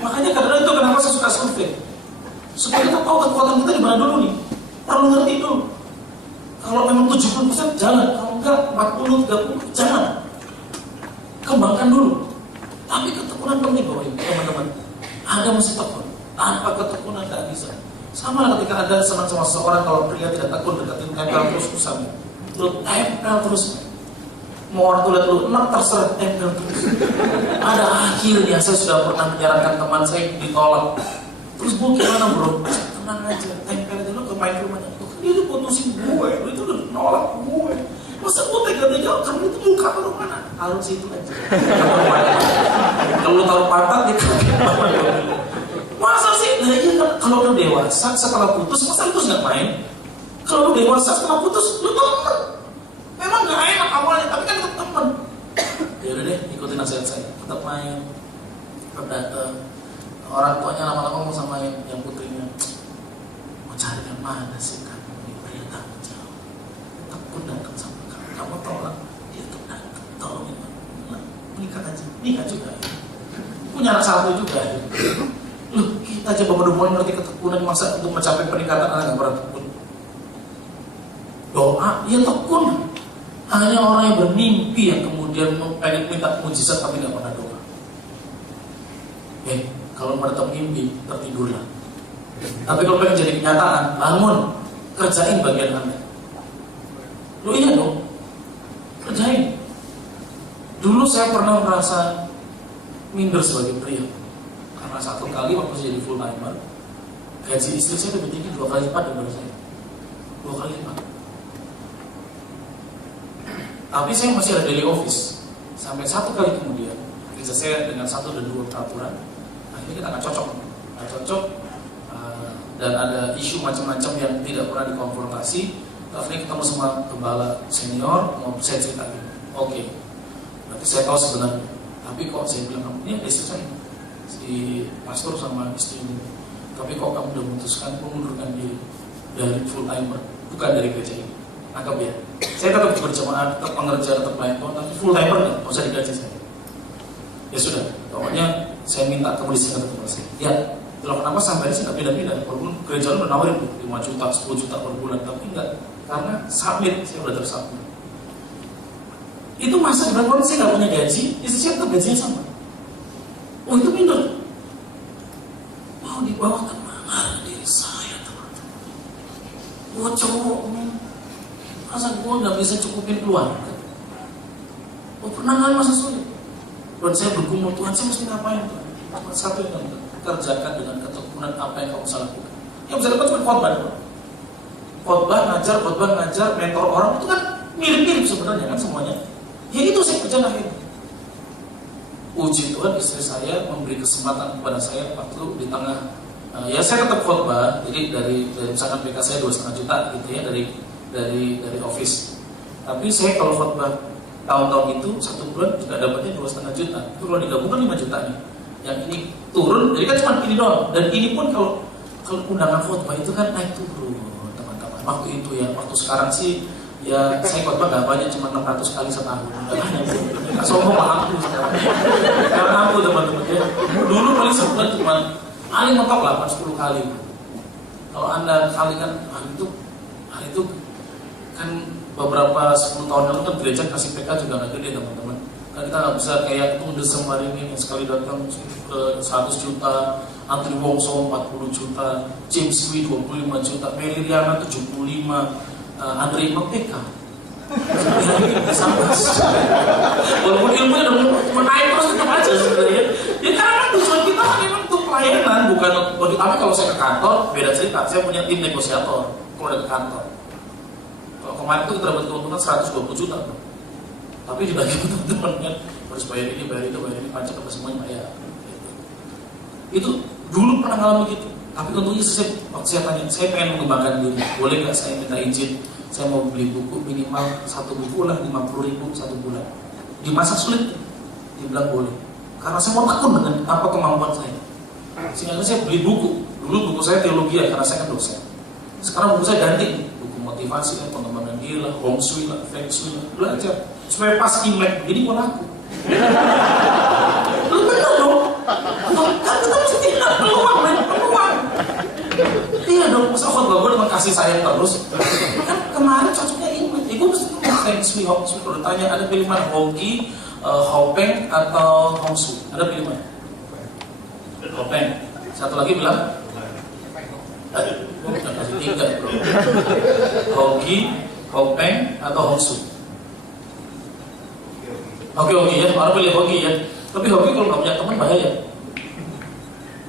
Makanya karena itu kenapa saya suka survei, supaya kita tahu kekuatan kita di mana dulu nih. Perlu ngerti dulu. Kalau memang 70% jalan, kalau enggak 40, 30 jalan. Kembangkan dulu. Tapi ketekunan penting Bapak Ibu, teman-teman. Anda mesti tekun. Tanpa ketekunan nggak bisa. Sama lah ketika Anda senang sama seseorang, kalau pria tidak tekun, deketin tempel terus usahanya. Lu tempel terus. Mau orang tuh lihat lu enak terserah, tempel terus. Ada akhirnya saya sudah pernah menyarankan teman saya ditolak. Terus gue gimana bro? Tenang aja, tempel aja lu ke main rumahnya. Dia tuh putusin gue, itu udah nolak gue. Masa gue tega-tega, kamu itu muka taruh mana? Taruh situ aja. Kalau lu taruh pantat, dia kaget. Masa sih? Nah iya kan, kalau lu dewasa setelah putus, masa lu terus gak main? Kalau lu dewasa setelah putus, lu temen. Memang gak enak awalnya, tapi kan tetap temen. Yaudah deh, ikutin nasihat saya. Tetap main, tetap datang. Orang tuanya lama-lama mau sama yang putrinya. Mau cari yang mana sih kan? Dia tanggung jawab. Takut datang sama kamu tolak, dia tuh datang, tolongin nikah aja, nikah juga ya. Punya anak satu juga ya. Loh, kita aja berdua ngerti ketekunan, masa untuk mencapai peningkatan anak gak pernah tekun. Doa, ya tekun. Hanya orang yang bermimpi yang kemudian pengen minta mujizat tapi gak pernah doa. Kalau menetap mimpi, tertidurlah. Tapi kalau pengen jadi kenyataan, bangun, kerjain bagian Anda. Loh iya dong, kerjain. Dulu saya pernah merasa minder sebagai pria, karena satu kali waktu saya jadi full timer, gaji istri saya lebih tinggi 2 kali lipat daripada saya. 2 kali lipat. Tapi saya masih ada daily office. Sampai 1 kali kemudian, kerja saya dengan 1 dan 2 peraturan, akhirnya kita nggak cocok, dan ada isu macam-macam yang tidak pernah dikonfrontasi. Akhirnya ketemu sama gembala senior, mau saya cerita gitu. Oke, berarti saya tahu sebenarnya. Tapi kok saya bilang, kamu ini istri saya, si pastor sama istri ini. Tapi kok kamu udah memutuskan mengundurkan diri dari full timer, bukan dari PCI. Anggap ya, saya tetap berjamaah, tetap pengerja, tetap lain, tapi full timer nih, nggak usah digaji saya. Ya sudah, pokoknya saya minta kamu di sini tetap saya. Ya, kalau kenapa sampai sih nggak pindah-pindah? Walaupun gereja lu menawarin 5 juta, 10 juta per bulan, tapi enggak. Karena submit, saya udah tersubmit. Itu masa berapa saya nggak punya gaji, istri saya tetap gajinya sama. Oh itu minder. Mau di bawah teman diri saya teman-teman. Gue cowok nih, masa gue nggak bisa cukupin keluarga. Oh pernah nggak masa sulit? Dan saya bergumul, Tuhan saya mesti ngapain Tuhan? Satu yang kerjakan dengan ketekunan apa yang kamu bisa lakukan. Yang bisa lakukan cuma khotbah ngajar, mentor orang itu kan mirip-mirip sebenarnya kan semuanya. Ya itu saya kerjakan akhirnya. Puji Tuhan istri saya memberi kesempatan kepada saya waktu di tengah. Ya saya tetap khotbah, jadi dari misalkan BK saya 2,5 juta gitu ya dari office. Tapi saya kalau khotbah tahun-tahun itu 1 bulan juga dapatnya 2,5 juta. Itu kalau digabungkan 5 juta nih. Yang ini turun, jadi kan cuma ini doang. Dan ini pun kalau undangan khotbah itu kan naik turun teman-teman. Waktu itu ya, waktu sekarang sih ya saya khotbah nggak banyak, cuma 600 kali setahun. Nggak sombong lah aku sekarang. Karena aku teman-teman ya. Dulu paling sebulan cuma paling mentok 8-10 kali. Kalau Anda kalikan itu kan beberapa 10 tahun lalu kan gereja kasih PK juga nggak gede teman-teman. Kan kita nggak bisa kayak Tunggu Semari ini sekali datang ke 100 juta, Antri Wongso 40 juta, James Wee 25 juta, Mary Riana 75, Andre PK. Walaupun ilmunya udah naik terus tetap aja sebenarnya. Ya karena tujuan kita kan memang untuk pelayanan, bukan bagi kami. Kalau saya ke kantor beda cerita, saya punya tim negosiator kalau ada ke kantor. Kalau kemarin itu kita dapat keuntungan 120 juta, tapi dibagi teman-teman kan harus bayar ini, pajak apa semuanya bayar. Itu dulu pernah ngalamin gitu. Tapi tentunya waktu saya tanya, saya pengen mengembangkan diri, boleh nggak saya minta izin? Saya mau beli buku minimal 1 buku lah 50.000 1 bulan. Di masa sulit, dibilang boleh. Karena saya mau tekun dengan apa kemampuan saya. Sehingga saya beli buku. Dulu buku saya teologi ya, karena saya kan dosen. Sekarang buku saya ganti, buku motivasi lah, pengembangan diri lah, Hong Shui lah, Feng Shui lah, belajar supaya pas Imlek. Jadi buat aku. Lu bener dong. Kan kita mesti tidak peluang. Iya dong, masa khotbah gue dengan kasih sayang terus. Kan kemarin cocoknya Imlek. Gue mesti Feng Shui, Hong Shui. Kalau ditanya ada pilihan Hoki, Hopeng atau Hong Shui, ada pilihan? Hopeng. Satu lagi bilang? Gue udah kasih 3 bro. Hoki, Hopeng atau Hong Shui? Oke ya, orang pilih Hoki ya. Tapi Hoki kalau nggak punya teman bahaya.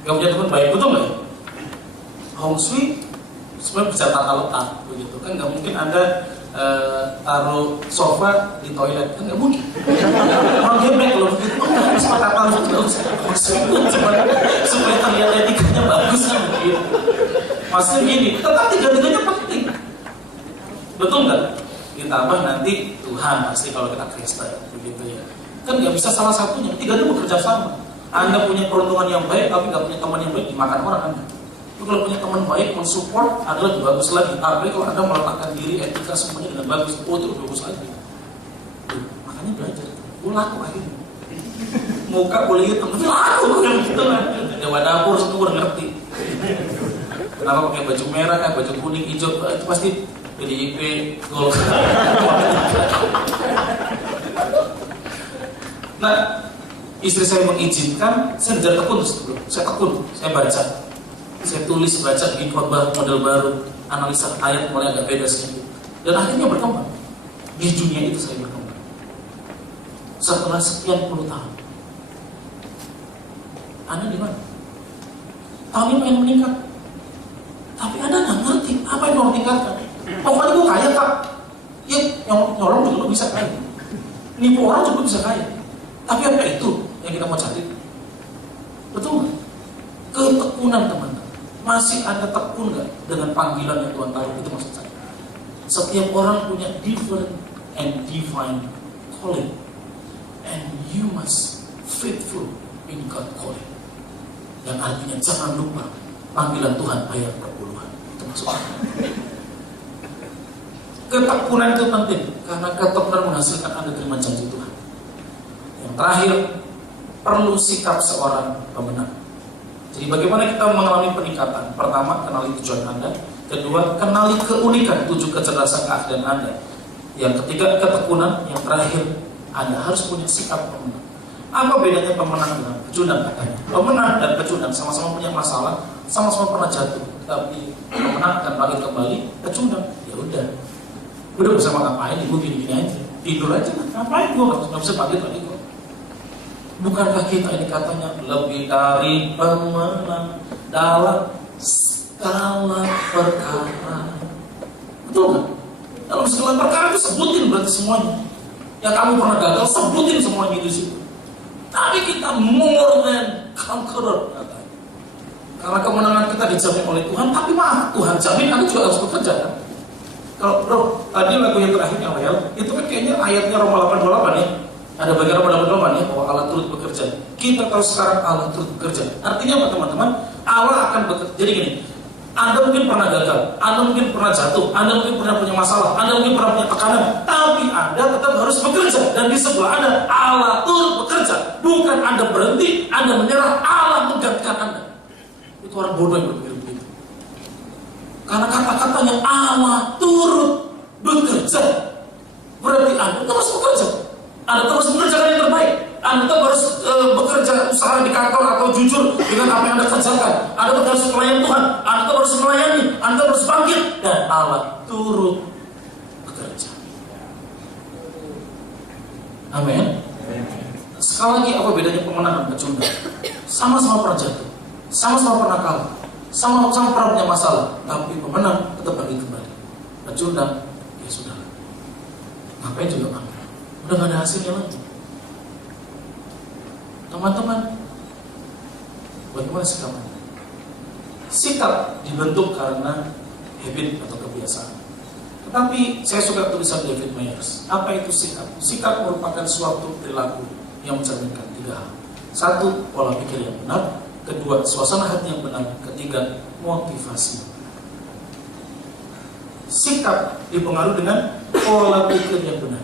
Nggak punya teman baik, betul nggak? Hong Shui sebenarnya bisa tata letak begitu kan, nggak mungkin Anda taruh sofa di toilet, kan nggak mungkin. Orang geblek kalau begitu, harus tata letak supaya terlihat etikanya bagus kan begitu. Maksudnya gini, tetap tiga-tiganya penting, betul nggak? Ditambah nanti Tuhan pasti kalau kita Kristen begitu ya. Kan nggak bisa salah satunya, tiga-tiganya bekerja sama. Anda punya peruntungan yang baik, tapi nggak punya teman yang baik, dimakan orang Anda. Kalau punya teman baik, mensupport adalah lebih bagus lagi. Apalagi kalau Anda meletakkan diri, etika semuanya dengan bagus, itu lebih bagus lagi. Makanya belajar. Gue laku akhirnya. Muka boleh hitam, tapi laku kan gitu kan. Dewa dapur semua udah ngerti. Kenapa pakai baju merah, baju kuning, hijau, itu pasti PDIP, Golkar. Nah, istri saya mengizinkan, saya belajar tekun sebelum. Saya baca. Saya tulis, baca, bikin khotbah model baru, analisa ayat mulai agak beda sedikit. Dan akhirnya berkembang. Di dunia itu saya berkembang. Setelah sekian puluh tahun. Anda di mana? Tahun ini pengen meningkat. Tapi Anda nggak ngerti apa yang mau meningkatkan. Pokoknya gue kaya Pak. Ya, yang nyolong juga bisa kaya. Nipu orang juga bisa kaya. Tapi apa itu yang kita mau cari? Betul nggak? Ketekunan teman-teman. Masih Anda tekun nggak dengan panggilan yang Tuhan taruh? Itu maksud saya. Setiap orang punya different and divine calling, and you must faithful in God calling. Yang artinya jangan lupa panggilan Tuhan bayar perpuluhan. Itu maksud saya. Ketekunan itu penting karena ketekunan menghasilkan Anda terima janji Tuhan. Yang terakhir, perlu sikap seorang pemenang. Jadi bagaimana kita mengalami peningkatan? Pertama, kenali tujuan Anda. Kedua, kenali keunikan 7 kecerdasan keahlian Anda. Yang ketiga, ketekunan. Yang terakhir, Anda harus punya sikap pemenang. Apa bedanya pemenang dengan pecundang katanya? Pemenang dan pecundang sama-sama punya masalah, sama-sama pernah jatuh. Tapi pemenang akan bangkit kembali, pecundang ya udah bersama ngapain? Ibu gini-gini aja, tidur aja. Ngapain gue nggak bisa bangkit lagi kok? Bukankah kita ini katanya lebih dari pemenang dalam segala perkara? Betul nggak? Dalam segala perkara itu sebutin berarti semuanya. Yang kamu pernah gagal sebutin semuanya di situ. Tapi kita more than conqueror katanya. Karena kemenangan kita dijamin oleh Tuhan. Tapi maaf, Tuhan jamin Anda juga harus bekerja kan? Kalau bro, tadi lagu yang terakhir yang real itu kan kayaknya ayatnya Roma 8:28 ya. Ada bagian Roma 8:28 ya, bahwa Allah turut bekerja. Kita tahu sekarang Allah turut bekerja. Artinya apa teman-teman? Allah akan bekerja. Jadi gini, Anda mungkin pernah gagal, Anda mungkin pernah jatuh, Anda mungkin pernah punya masalah, Anda mungkin pernah punya tekanan, tapi Anda tetap harus bekerja. Dan di sebelah Anda, Allah turut bekerja. Bukan Anda berhenti, Anda menyerah, Allah menggantikan Anda. Itu orang bodoh yang berpikir begitu. Karena kata-katanya Allah turut bekerja, berarti Anda terus bekerja. Anda terus mengerjakan yang terbaik. Anda harus bekerja usaha di kantor atau jujur dengan apa yang Anda kerjakan. Anda harus melayani Tuhan. Anda harus melayani. Anda harus bangkit. Dan Allah turut bekerja. Amin. Sekali lagi, apa bedanya pemenang dan pecundang? Sama-sama pernah jatuh, sama-sama pernah kalah, sama-sama pernah punya masalah, tapi pemenang tetap bangkit kembali. Pecundang, ya sudah. Ngapain juga bangkit? Udah gak ada hasilnya lagi. Teman-teman, bagaimana sikapnya? Sikap dibentuk karena habit atau kebiasaan. Tetapi saya suka tulisan David Myers. Apa itu sikap? Sikap merupakan suatu perilaku yang mencerminkan 3 hal. 1, pola pikir yang benar. 2, suasana hati yang benar. 3, motivasi. Sikap dipengaruhi dengan pola pikir yang benar.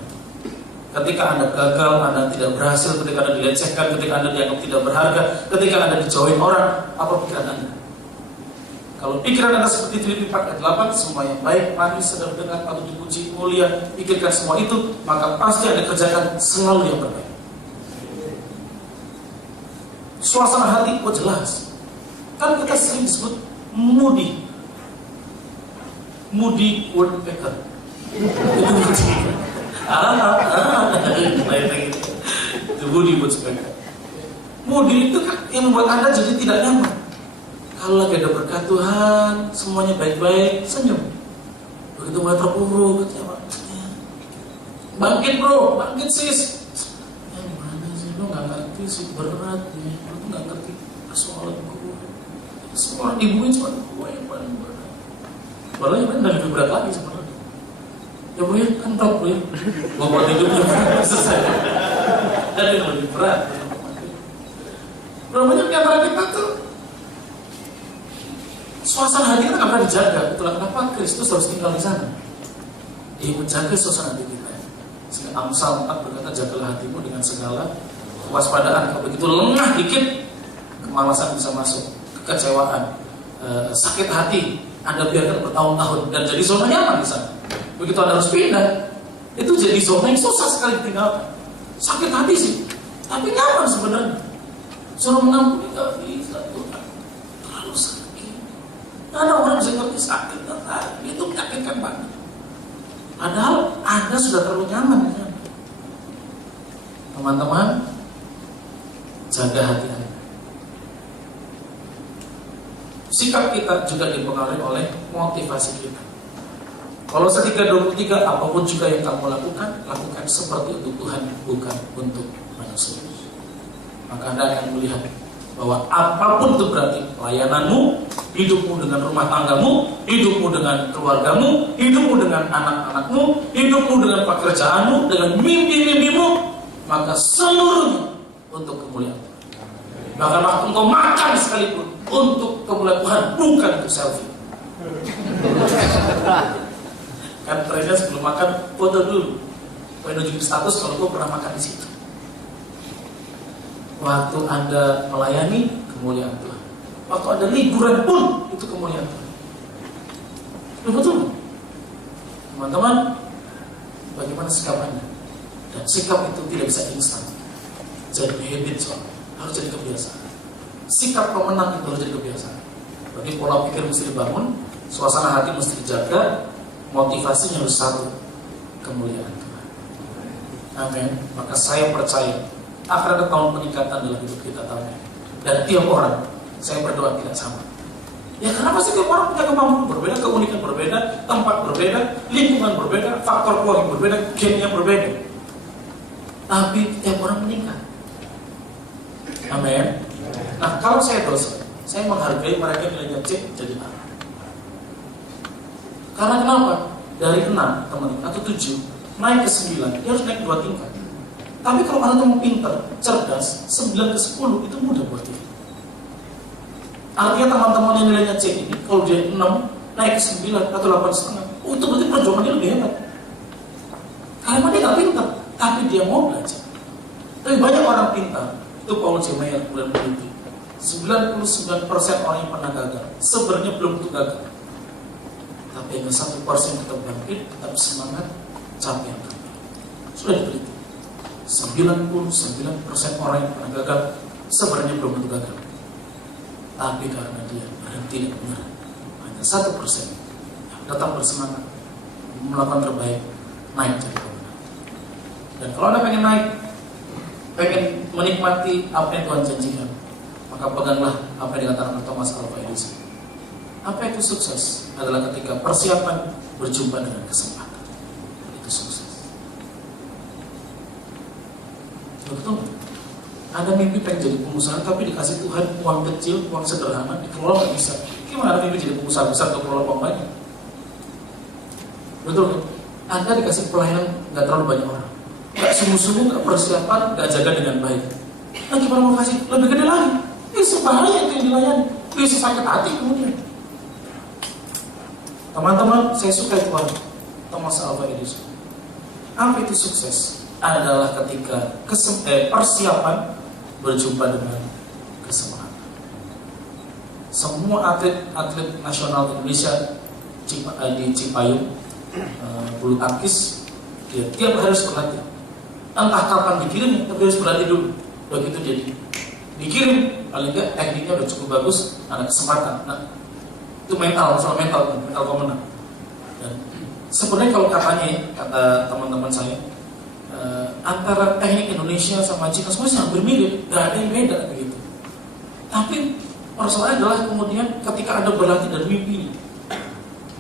Ketika Anda gagal, Anda tidak berhasil, ketika Anda dilecehkan, ketika Anda dianggap tidak berharga, ketika Anda dijauhin orang, apa pikiran Anda? Kalau pikiran Anda seperti Filipi 4 ayat 8, semua yang baik, manis, sedang dengar, patut dipuji, mulia, pikirkan semua itu, maka pasti Anda kerjakan selalu yang terbaik. Suasana hati, jelas. Kan kita sering disebut moody woodpecker. Moody woodpecker. Moody itu kan yang membuat Anda jadi tidak nyaman. Kalau lagi ada berkat Tuhan, semuanya baik-baik, senyum. Begitu mulai terpuruk, bangkit bro, bangkit sis. Ya gimana sih, lo gak ngerti sih, berat nih. Lo tuh gak ngerti persoalan gue. Semua orang dibuin cuma gue yang paling berat. Padahal yang lain lebih berat lagi sebenarnya. Ya bro ya, kan top bro ya. Bapak hidupnya berat, selesai. Dan yang lebih berat. Berapa banyak di antara kita tuh suasana hati kita nggak pernah dijaga. Itulah kenapa Kristus harus tinggal di sana. Dia menjaga suasana hati kita. Sehingga Amsal 4 berkata, jagalah hatimu dengan segala kewaspadaan. Kalau begitu lengah dikit, kemalasan bisa masuk, kekecewaan, sakit hati Anda biarkan bertahun-tahun dan jadi zona nyaman di sana. Begitu Anda harus pindah, itu jadi zona yang susah sekali ditinggalkan. Sakit hati sih, tapi nyaman sebenarnya. Suruh mengampuni gak bisa, Tuhan terlalu sakit. Ada orang bisa ngerti sakit, itu menyakitkan banget. Padahal Anda sudah terlalu nyaman ya. Teman-teman, jaga hati Anda. Sikap kita juga dipengaruhi oleh motivasi kita. Kalau 3:23, apapun juga yang kamu lakukan seperti untuk Tuhan, bukan untuk manusia. Maka Anda akan melihat bahwa apapun itu berarti pelayananmu, hidupmu dengan rumah tanggamu, hidupmu dengan keluargamu, hidupmu dengan anak-anakmu, hidupmu dengan pekerjaanmu, dengan mimpi-mimpimu, maka seluruhnya untuk kemuliaan. Bahkan waktu engkau makan sekalipun untuk kemuliaan Tuhan, bukan untuk selfie. Kan trennya sebelum makan foto dulu, pengen nunjukin status kalau kau pernah makan di situ. Waktu Anda melayani, kemuliaan Tuhan. Waktu Anda liburan pun, itu kemuliaan Tuhan. Betul. Teman-teman, bagaimana sikap Anda? Dan sikap itu tidak bisa instan. Jadi habit soalnya, harus jadi kebiasaan. Sikap pemenang itu harus jadi kebiasaan. Berarti pola pikir mesti dibangun, suasana hati mesti dijaga, motivasinya harus satu, kemuliaan Tuhan. Amin. Maka saya percaya akan ada tahun peningkatan dalam hidup kita tahun ini. Dan tiap orang, saya berdoa tidak sama. Ya karena pasti tiap orang punya kemampuan berbeda, keunikan berbeda, tempat berbeda, lingkungan berbeda, faktor keluarga berbeda, gennya berbeda. Tapi tiap orang meningkat. Amin. Nah kalau saya dosen, saya menghargai mereka nilainya C jadi A. Karena kenapa? Dari 6 teman atau 7 naik ke 9, dia harus naik 2 tingkat. Tapi kalau anak mau pintar, cerdas, 9 ke 10 itu mudah buat dia. Artinya teman-teman yang nilainya C ini, kalau dia 6 naik ke 9 atau 8,5, itu berarti perjuangan dia lebih hebat. Karena dia nggak pintar, tapi dia mau belajar. Tapi banyak orang pintar, itu Paul C. Meyer kemudian meneliti, 99% orang yang pernah gagal sebenarnya belum tentu gagal. Tapi hanya 1% tetap bangkit, tetap semangat, capai yang terbaik. Sudah diteliti. 99% orang yang pernah gagal sebenarnya belum tentu gagal. Tapi karena dia berhenti dan benar, hanya 1% yang tetap bersemangat, melakukan terbaik, naik jadi pemenang. Dan kalau Anda pengen naik, pengen menikmati apa yang Tuhan janjikan, maka peganglah apa yang dikatakan Thomas Alva Edison. Apa itu sukses? Adalah ketika persiapan berjumpa dengan kesempatan. Itu sukses. Betul? Ada mimpi pengen jadi pengusaha, tapi dikasih Tuhan uang kecil, uang sederhana, dikelola nggak bisa. Gimana mimpi jadi pengusaha besar atau kelola uang banyak? Betul? Anda dikasih pelayanan nggak terlalu banyak orang, nggak sungguh-sungguh, nggak persiapan, nggak jaga dengan baik. Nah gimana mau kasih lebih gede lagi? Sebahaya itu yang dilayani, bisa sakit hati kemudian. Teman-teman, saya suka itu Thomas Alva Edison. Apa itu sukses? Adalah ketika persiapan berjumpa dengan kesempatan. Semua atlet nasional Indonesia di Cipayung, bulu tangkis, dia tiap hari harus berlatih. Entah kapan dikirim, tapi harus berlatih dulu. Begitu dia dikirim, paling enggak tekniknya udah cukup bagus, ada kesempatan. Nah, itu soal mental pemenang. Dan sebenarnya kalau kata teman-teman saya, antara teknik Indonesia sama Cina semuanya hampir mirip, gak ada yang beda begitu. Tapi persoalannya adalah kemudian ketika Anda berlatih dan mimpi.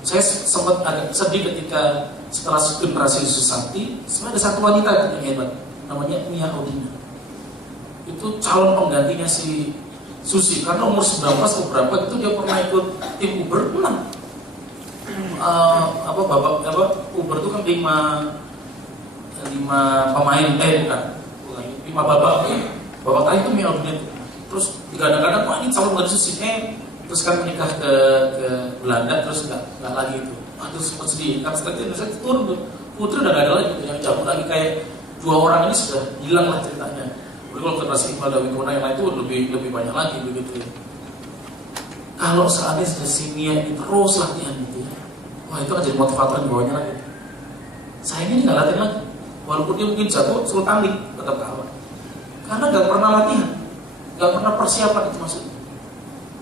Saya sempat agak sedih ketika setelah generasi Susanti, sebenarnya ada satu wanita yang hebat, namanya Mia Audina. Itu calon penggantinya si Susi, karena umur 19 atau berapa itu dia pernah ikut tim Uber, menang. Uber itu kan 5 pemain, bukan 5 babak tadi itu Mia Audina. Terus digadang-gadang, wah ini calon pengganti Susi, terus kan menikah ke Belanda, terus nggak lagi itu. Terus sempat sedih, kan setelah itu saya turun tuh, putri udah nggak ada lagi, yang cabut lagi, kayak 2 orang ini sudah hilang lah ceritanya. Jadi kalau generasi Iqbal dan Wikona yang lain itu lebih banyak lagi begitu. Kalau seandainya si Mia ini terus latihan gitu ya, wah itu kan jadi motivator di bawahnya lagi. Sayangnya ini nggak latihan lagi, walaupun dia mungkin jago, suruh tanding tetap kalah, karena nggak pernah latihan, nggak pernah persiapan itu maksudnya.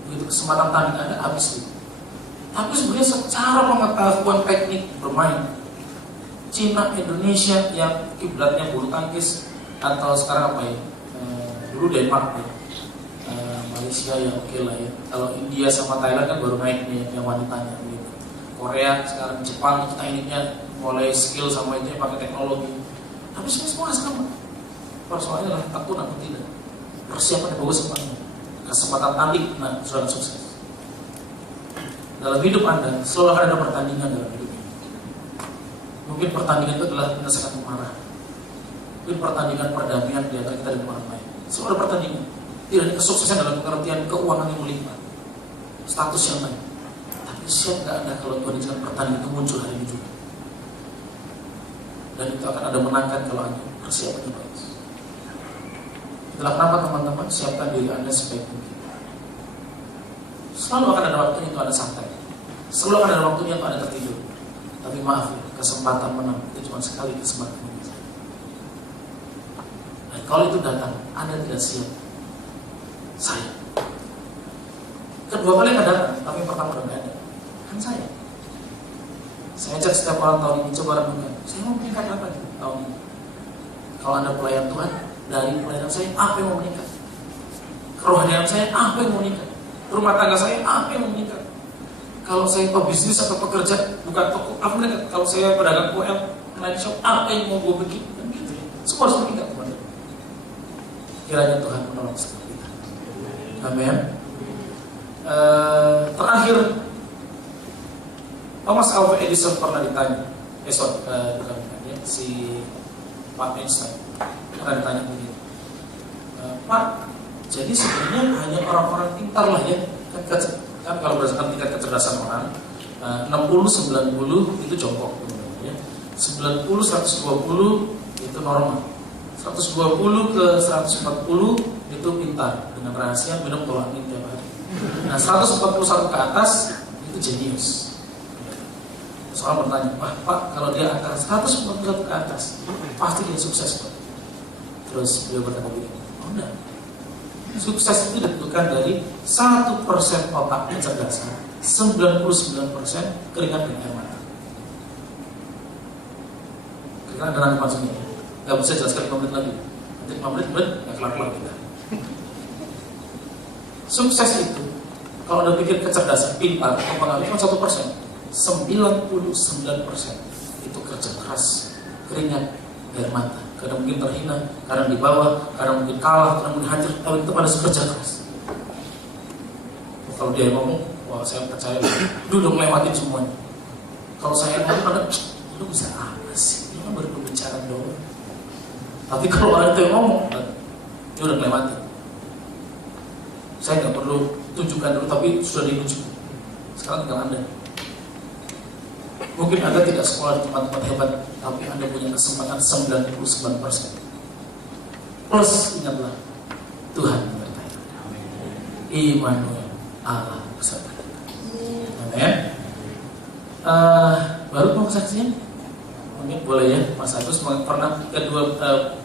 Begitu kesempatan tanding ada habis gitu. Tapi sebenarnya secara pengetahuan teknik bermain, Cina, Indonesia yang kiblatnya bulu tangkis, atau sekarang apa ya? Dulu Denmark ya. Malaysia ya oke lah ya. Kalau India sama Thailand kan baru naik nih yang wanitanya gitu. Korea, sekarang Jepang, kita tekniknya mulai skill sama itu pakai teknologi. Tapi semua sama. Persoalannya adalah takut atau tidak. Persiapan yang bagus semuanya. Kesempatan tanding, nah sudah sukses. Dalam hidup Anda selalu ada pertandingan dalam hidup ini. Mungkin pertandingan itu adalah menyelesaikan marah. Mungkin pertandingan perdamaian di antara kita dengan orang lain. Semua ada pertandingan. Tidak ada kesuksesan dalam pengertian keuangan yang melimpah, status yang baik. Tapi siap nggak Anda kalau Tuhan izinkan pertandingan itu muncul hari ini juga. Dan itu akan ada menangkan kalau Anda persiapan yang baik. Itulah kenapa teman-teman siapkan diri Anda sebaik mungkin. Selalu akan ada waktunya itu Anda santai. Selalu akan ada waktunya itu Anda tertidur. Tapi maaf ya, kesempatan menang itu cuma sekali kesempatan ini. Dan kalau itu datang, Anda tidak siap. Saya. Kedua kali akan datang, tapi yang pertama udah nggak ada. Kan saya. Saya ajak setiap orang tahun ini coba renungkan. Saya mau meningkat apa nih tahun ini? Kalau Anda pelayan Tuhan, dari pelayanan saya apa yang mau meningkat? Kerohanian saya apa yang mau meningkat? Rumah tangga saya apa yang mau meningkat? Kalau saya pebisnis atau pekerja buka toko apa meningkat? Kalau saya pedagang kue online shop apa yang mau gue bikin? Dan gitu ya. Semua harus meningkat teman-teman. Kiranya Tuhan menolong setiap kita. Amin. Terakhir, Thomas Alva Edison pernah ditanya, si Pak Einstein pernah ditanya begini, Pak, jadi sebenarnya hanya orang-orang pintar lah ya, kan kalau berdasarkan tingkat kecerdasan orang, 60-90 itu jongkok, ya. 90-120 itu normal, 120 ke 140 itu pintar dengan rahasia minum tolamin tiap hari. Nah 141 ke atas itu jenius. Soal bertanya, wah Pak, kalau dia angka 141 ke atas pasti dia sukses Pak. Terus beliau berkata begini, oh enggak, sukses itu ditentukan dari 1% otak kecerdasan, 99% keringat dan air mata. Keringat dan air mata, nggak bisa jelaskan 5 menit lagi. nanti 5 menit nggak kelar-kelar kita. Sukses itu, kalau Anda pikir kecerdasan, pintar, pengalaman cuma 1%, 99% itu kerja keras, keringat, air mata. Kadang mungkin terhina, kadang di bawah, kadang mungkin kalah, kadang mungkin hancur, tapi itu pada kerja keras. Kalau dia ngomong, wah saya percaya, lu udah ngelewatin semuanya. Kalau saya ngomong, kadang, lu bisa apa sih? Dia kan baru berbicara doang. Tapi kalau orang itu yang ngomong, dia udah ngelewatin. Saya nggak perlu tunjukkan dulu, tapi sudah ditunjuk. Sekarang tinggal Anda. Mungkin Anda tidak sekolah di tempat-tempat hebat, tapi Anda punya kesempatan 99%. Plus ingatlah, Tuhan menyertai Anda. Immanuel, Allah beserta kita. Amin. Baru mau kesaksian? Mungkin boleh ya, Mas Agus pernah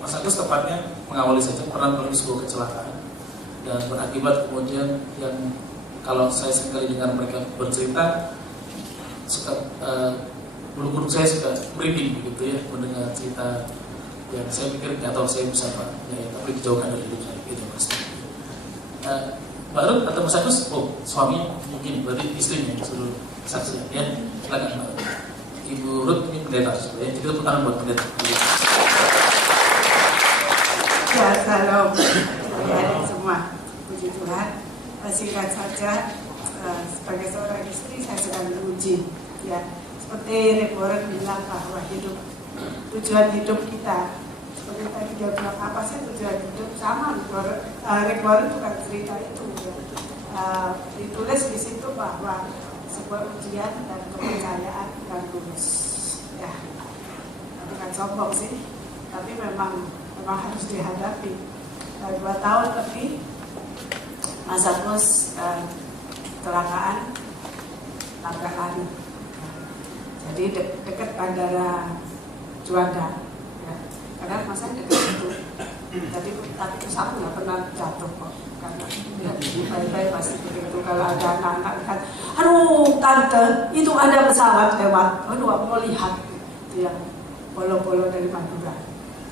Mas Agus tepatnya mengawali saja pernah melalui sebuah kecelakaan dan berakibat kemudian yang kalau saya sekali dengar mereka bercerita suka bulu kuduk saya suka merinding begitu ya mendengar cerita yang saya pikir nggak tahu saya bisa apa ya, tapi dijauhkan dari hidup saya gitu Mas. Baru atau Mas Agus, suaminya mungkin berarti istrinya suruh saksi ya, silakan Mbak. Ibu Ruth ini pendeta ya, jadi tepuk tangan buat pendeta. Ya, salam adik semua, puji Tuhan. Singkat saja, sebagai seorang istri saya sedang diuji. Ya, seperti Reborn bilang bahwa tujuan hidup kita, seperti tadi dia bilang apa sih tujuan hidup sama. Reborn bukan cerita itu. Ya. Ditulis di situ bahwa sebuah ujian dan kepercayaan dan lulus. Ya, bukan sombong sih, tapi memang harus dihadapi. 2 tahun lebih Mas Agus kecelakaan tabrak lari. Jadi dekat bandara Juanda. Ya. Karena masa dekat itu. Jadi tapi pesawat nggak pernah jatuh kok. Karena baik-baik masih begitu. Kalau ada anak-anak kan, aduh tante, itu ada pesawat lewat. Aduh aku mau lihat. Itu yang bolo-bolo dari Madura.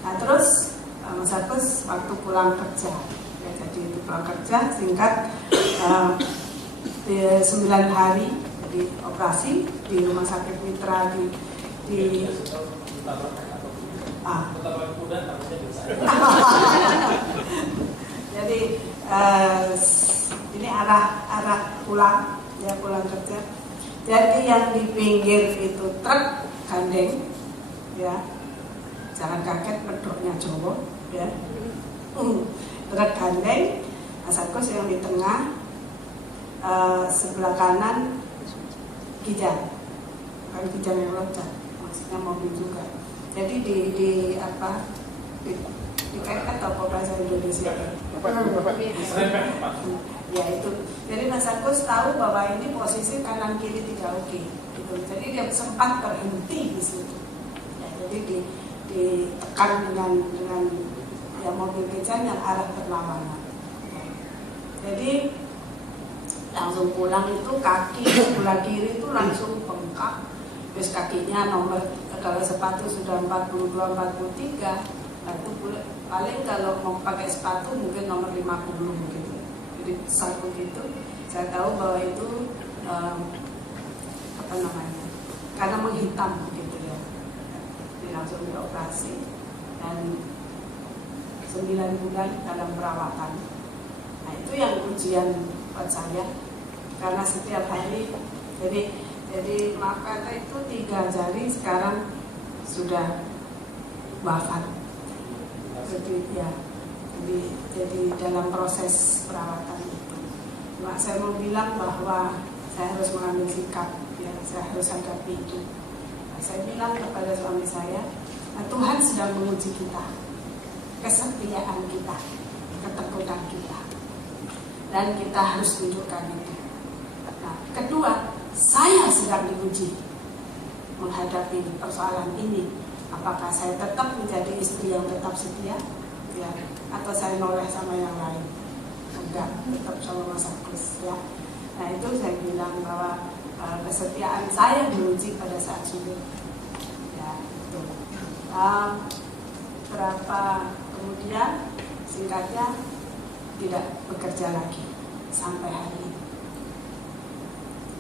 Nah terus Mas Agus waktu pulang kerja, ya, jadi itu pulang kerja singkat 9 hari jadi operasi di rumah sakit Mitra di jadi ini arah pulang ya, pulang kerja. Jadi yang di pinggir itu truk gandeng ya, jangan kaget pedoknya Jawa ya. Truk gandeng, Mas Agus yang di tengah, sebelah kanan Kijang, bukan Kijang yang loncat, maksudnya mobil juga. Jadi di kayak atau bahasa Indonesia ya itu. Jadi Mas Agus tahu bahwa ini posisi kanan kiri tidak oke gitu. Jadi dia sempat berhenti di situ ya, jadi ditekan dengan ya, mobil Kijang yang arah berlawanan ya. Jadi langsung pulang itu kaki sebelah kiri itu langsung bengkak. Terus kakinya nomor, kalau sepatu sudah 42, 43, nah itu paling kalau mau pakai sepatu mungkin nomor 50 gitu. Jadi besar begitu. Saya tahu bahwa itu karena menghitam begitu ya. Jadi langsung dioperasi dan 9 bulan dalam perawatan. Nah itu yang ujian buat saya, karena setiap hari jadi maaf kata itu 3 jari sekarang sudah wafat. Jadi dalam proses perawatan itu, saya mau bilang bahwa saya harus mengambil sikap ya, saya harus hadapi itu. Saya bilang kepada suami saya, nah, Tuhan sedang menguji kita, kesetiaan kita, ketekunan kita, dan kita harus tunjukkan itu. Nah, kedua, saya sedang diuji menghadapi persoalan ini. Apakah saya tetap menjadi istri yang tetap setia, ya, atau saya noleh sama yang lain? Enggak, tetap sama Mas Agus, ya. Nah itu saya bilang bahwa kesetiaan saya diuji pada saat sulit. Ya, itu. berapa kemudian singkatnya tidak bekerja lagi sampai hari ini.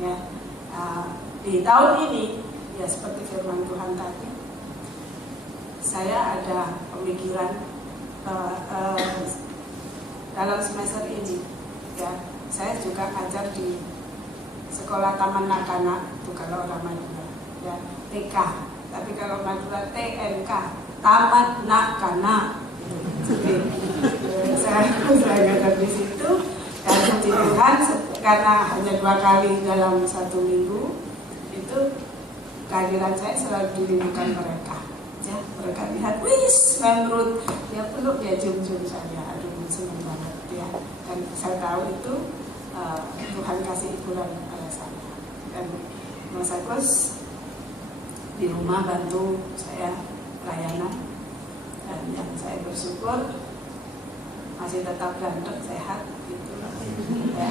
Ya, di tahun ini ya seperti firman Tuhan tadi, saya ada pemikiran dalam semester ini ya, saya juga ajar di sekolah Taman Nakana, itu kalau orang Madura ya, TK, tapi kalau Madura TNK, Taman Nakana. Jadi saya ngajar di situ, dan puji Tuhan karena hanya 2 kali dalam 1 minggu itu kehadiran saya selalu dirindukan mereka. Ya, mereka lihat, wis, menurut dia peluk, dia cium-cium saya, aduh senang banget ya. Dan saya tahu itu Tuhan kasih hiburan kepada saya. Dan Mas Agus di rumah bantu saya pelayanan, dan yang saya bersyukur masih tetap ganteng, sehat gitu ya.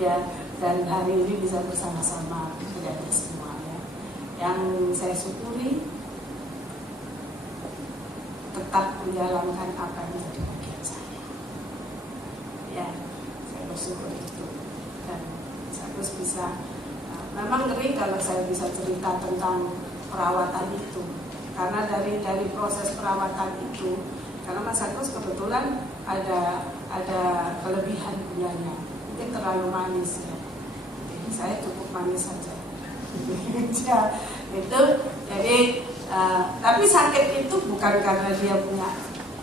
Ya, dan hari ini bisa bersama-sama dengan semuanya. Yang saya syukuri tetap menjalankan apa yang menjadi bagian saya. Ya, saya bersyukur itu. Dan saya terus bisa, memang ngeri kalau saya bisa cerita tentang perawatan itu, karena dari proses perawatan itu, karena Mas Agus kebetulan ada kelebihan gulanya, mungkin terlalu manis ya. Jadi saya cukup manis saja. Ya, itu jadi tapi sakit itu bukan karena dia punya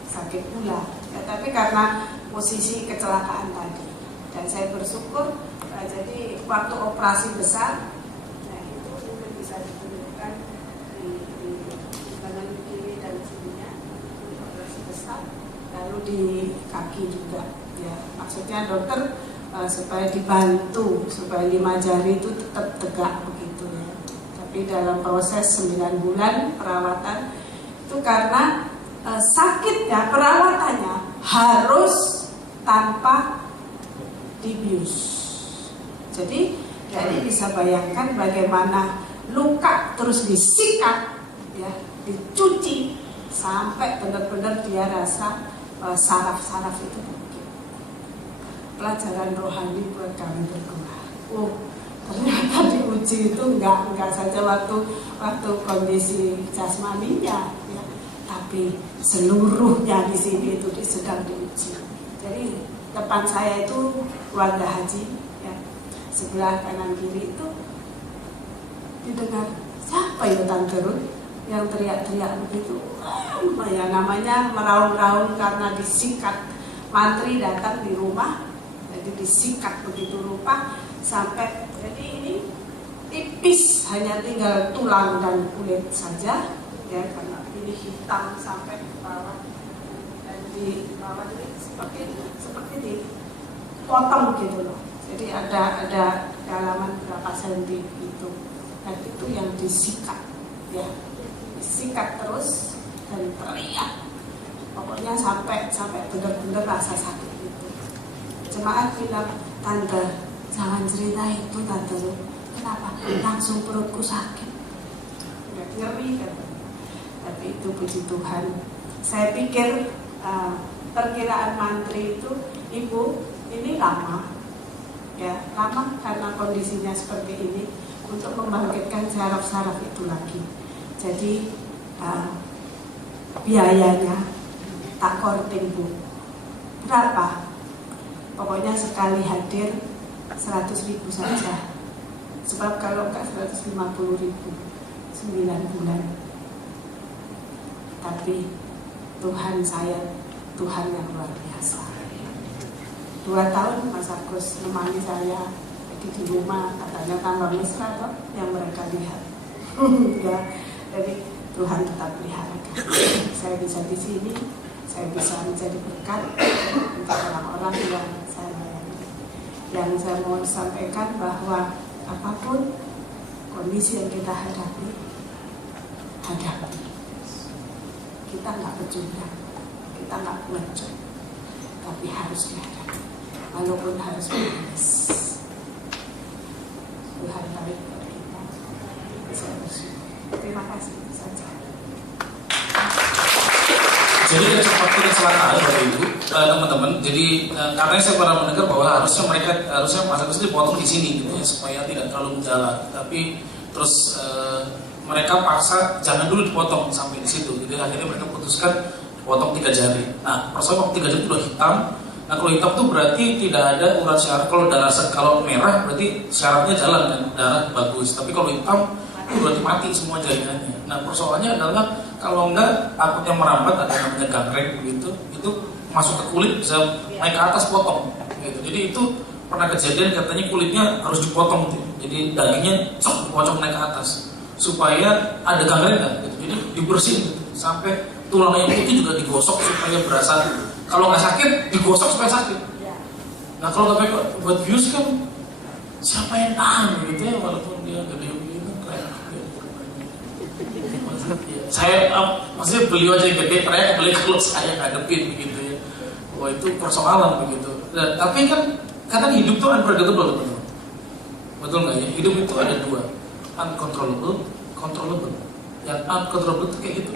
sakit gula ya, tapi karena posisi kecelakaan tadi. Dan saya bersyukur jadi waktu operasi besar, nah itu mungkin bisa ditunjukkan di kanan kiri dan sininya, operasi besar, lalu di kaki juga ya, maksudnya dokter supaya dibantu supaya 5 jari itu tetap tegak begitu ya. Tapi dalam proses 9 bulan perawatan itu karena sakitnya, perawatannya harus tanpa dibius. Jadi bisa bayangkan bagaimana luka terus disikat ya, dicuci sampai benar-benar dia rasa saraf-saraf itu mungkin. Pelajaran rohani buat kami berdua. Ternyata diuji itu enggak saja waktu kondisi jasmaninya ya, tapi seluruhnya di sini itu sedang diuji. Jadi depan saya itu keluarga haji ya, sebelah kanan kiri itu didengar, siapa ya Tante Ruth yang teriak-teriak begitu. Ya namanya meraung-raung karena disikat. Mantri datang di rumah, jadi disikat begitu rupa sampai jadi ini tipis, hanya tinggal tulang dan kulit saja ya, karena ini hitam sampai ke bawah, dan di bawah ini seperti dipotong gitu loh. Jadi ada dalaman berapa senti itu, dan itu yang disikat ya, disikat terus dan teriak, pokoknya sampai benar-benar rasa sakit itu. Jemaat bilang, Tante jangan cerita itu Tante, kenapa? Langsung perutku sakit, ngeri kan. Tapi itu puji Tuhan. Saya pikir perkiraan mantri itu, Ibu, ini lama ya, lama karena kondisinya seperti ini, untuk membangkitkan saraf-saraf itu lagi. Jadi biayanya tak korting Bu, berapa? Pokoknya sekali hadir 100.000 saja. Sebab kalau enggak 150.000 9 bulan. Tapi Tuhan saya, Tuhan yang luar biasa. 2 tahun Mas Agus nemani saya, jadi di rumah katanya tambah mesra toh yang mereka lihat. Ya, jadi Tuhan tetap pelihara. Saya bisa di sini, saya bisa menjadi berkat untuk orang-orang yang saya layani. Yang saya mau sampaikan bahwa apapun kondisi yang kita hadapi, kita nggak pecundang, kita nggak pengecut, tapi harus dihadapi, walaupun harus menangis. Tuhan baik kepada kita. Saya bersyukur. Terima kasih saja. kecelakaan waktu itu teman-teman. Jadi katanya saya pernah mendengar bahwa harusnya masa kecil dipotong di sini gitu ya, supaya tidak terlalu menjalar. Tapi terus mereka paksa jangan dulu dipotong sampai di situ. Jadi akhirnya mereka putuskan potong 3 jari. Nah, persoalan 3 jari itu udah hitam. Nah, kalau hitam itu berarti tidak ada urat syaraf. Kalau merah berarti syarafnya jalan dan darah bagus. Tapi kalau hitam itu berarti mati semua jaringannya. Nah, persoalannya adalah kalau enggak takutnya merambat, ada namanya gangreng begitu, itu masuk ke kulit bisa naik ke atas potong. Gitu. Jadi itu pernah kejadian katanya kulitnya harus dipotong gitu. Jadi dagingnya dipotong naik ke atas supaya ada gangreng kan. Gitu. Jadi dibersihin gitu. Sampai tulang yang putih juga digosok supaya berasa. Kalau nggak sakit digosok supaya sakit. Nah kalau nggak pakai buat bius kan siapa yang tahan gitu ya, walaupun dia gede begini kayak saya maksudnya beliau aja yang gede teriak beli kalau saya ngadepin begitu ya. Wah itu persoalan begitu. Nah, tapi kan kadang hidup tuh unpredictable betul. Betul nggak ya? Hidup itu ada 2, uncontrollable, controllable. Yang uncontrollable itu kayak gitu.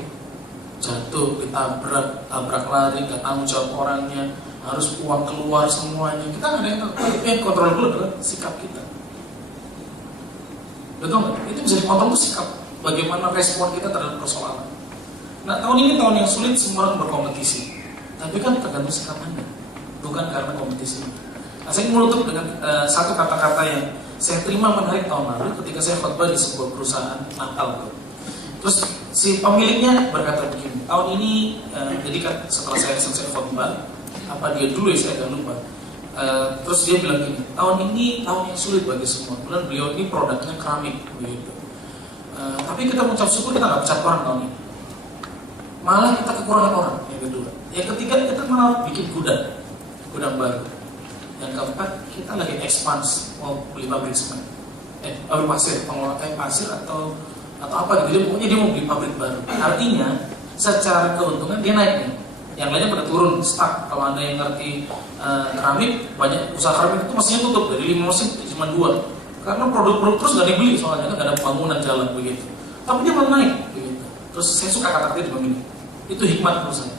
Jatuh, tabrak lari, nggak tanggung jawab orangnya, harus uang keluar semuanya. Kita nggak ada yang controllable adalah sikap kita. Betul nggak? Itu bisa dikontrol tuh sikap. Bagaimana respon kita terhadap persoalan. Nah tahun ini tahun yang sulit, semua orang berkompetisi. Tapi kan tergantung sikap Anda, bukan karena kompetisi. Nah, saya menutup dengan satu kata-kata yang saya terima menarik tahun lalu ketika saya khotbah di sebuah perusahaan Natal. Terus si pemiliknya berkata begini, tahun ini jadi kan setelah saya selesai khotbah, apa dia dulu ya saya agak lupa. Terus dia bilang gini, tahun ini tahun yang sulit bagi semua. Kemudian beliau ini produknya keramik begitu. Tapi kita mengucap syukur kita nggak pecat orang tahun ini. Malah kita kekurangan orang yang kedua. Yang ketiga kita malah bikin gudang baru. Yang keempat kita lagi expand mau beli pabrik semen, pabrik pasir, pengelola pasir atau apa gitu. Jadi pokoknya dia mau beli pabrik baru. Artinya secara keuntungan dia naik nih. Yang lainnya pada turun, stuck. Kalau Anda yang ngerti keramik, banyak usaha keramik itu mestinya tutup dari 5 musim cuma 2. Karena produk-produk terus gak dibeli soalnya kan gak ada bangunan jalan begitu. Tapi dia malah naik begitu. Terus saya suka kata-kata dia begini, itu hikmat menurut saya.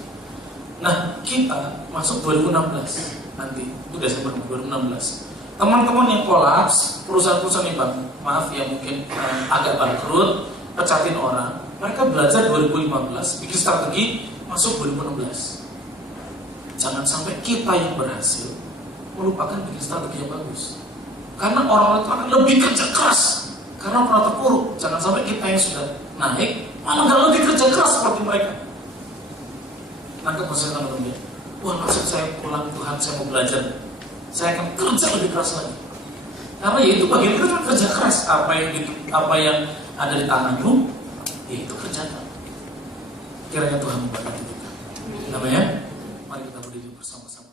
Nah kita masuk 2016 nanti, itu Desember 2016. Teman-teman yang kolaps, perusahaan-perusahaan yang maaf ya mungkin agak bangkrut, pecatin orang, mereka belajar 2015, bikin strategi masuk 2016. Jangan sampai kita yang berhasil melupakan bikin strategi yang bagus. Karena orang-orang itu akan lebih kerja keras. Karena pernah terpuruk. Jangan sampai kita yang sudah naik malah gak lebih kerja keras seperti mereka. Nangkep maksudnya teman-teman ya. Wah maksud saya pulang Tuhan saya mau belajar. Saya akan kerja lebih keras lagi. Karena ya itu bagian itu kan kerja keras. Apa yang ada di tanganmu, ya itu kerjakan. Kiranya Tuhan memberkati kita. Namanya, mari kita berdiri bersama-sama.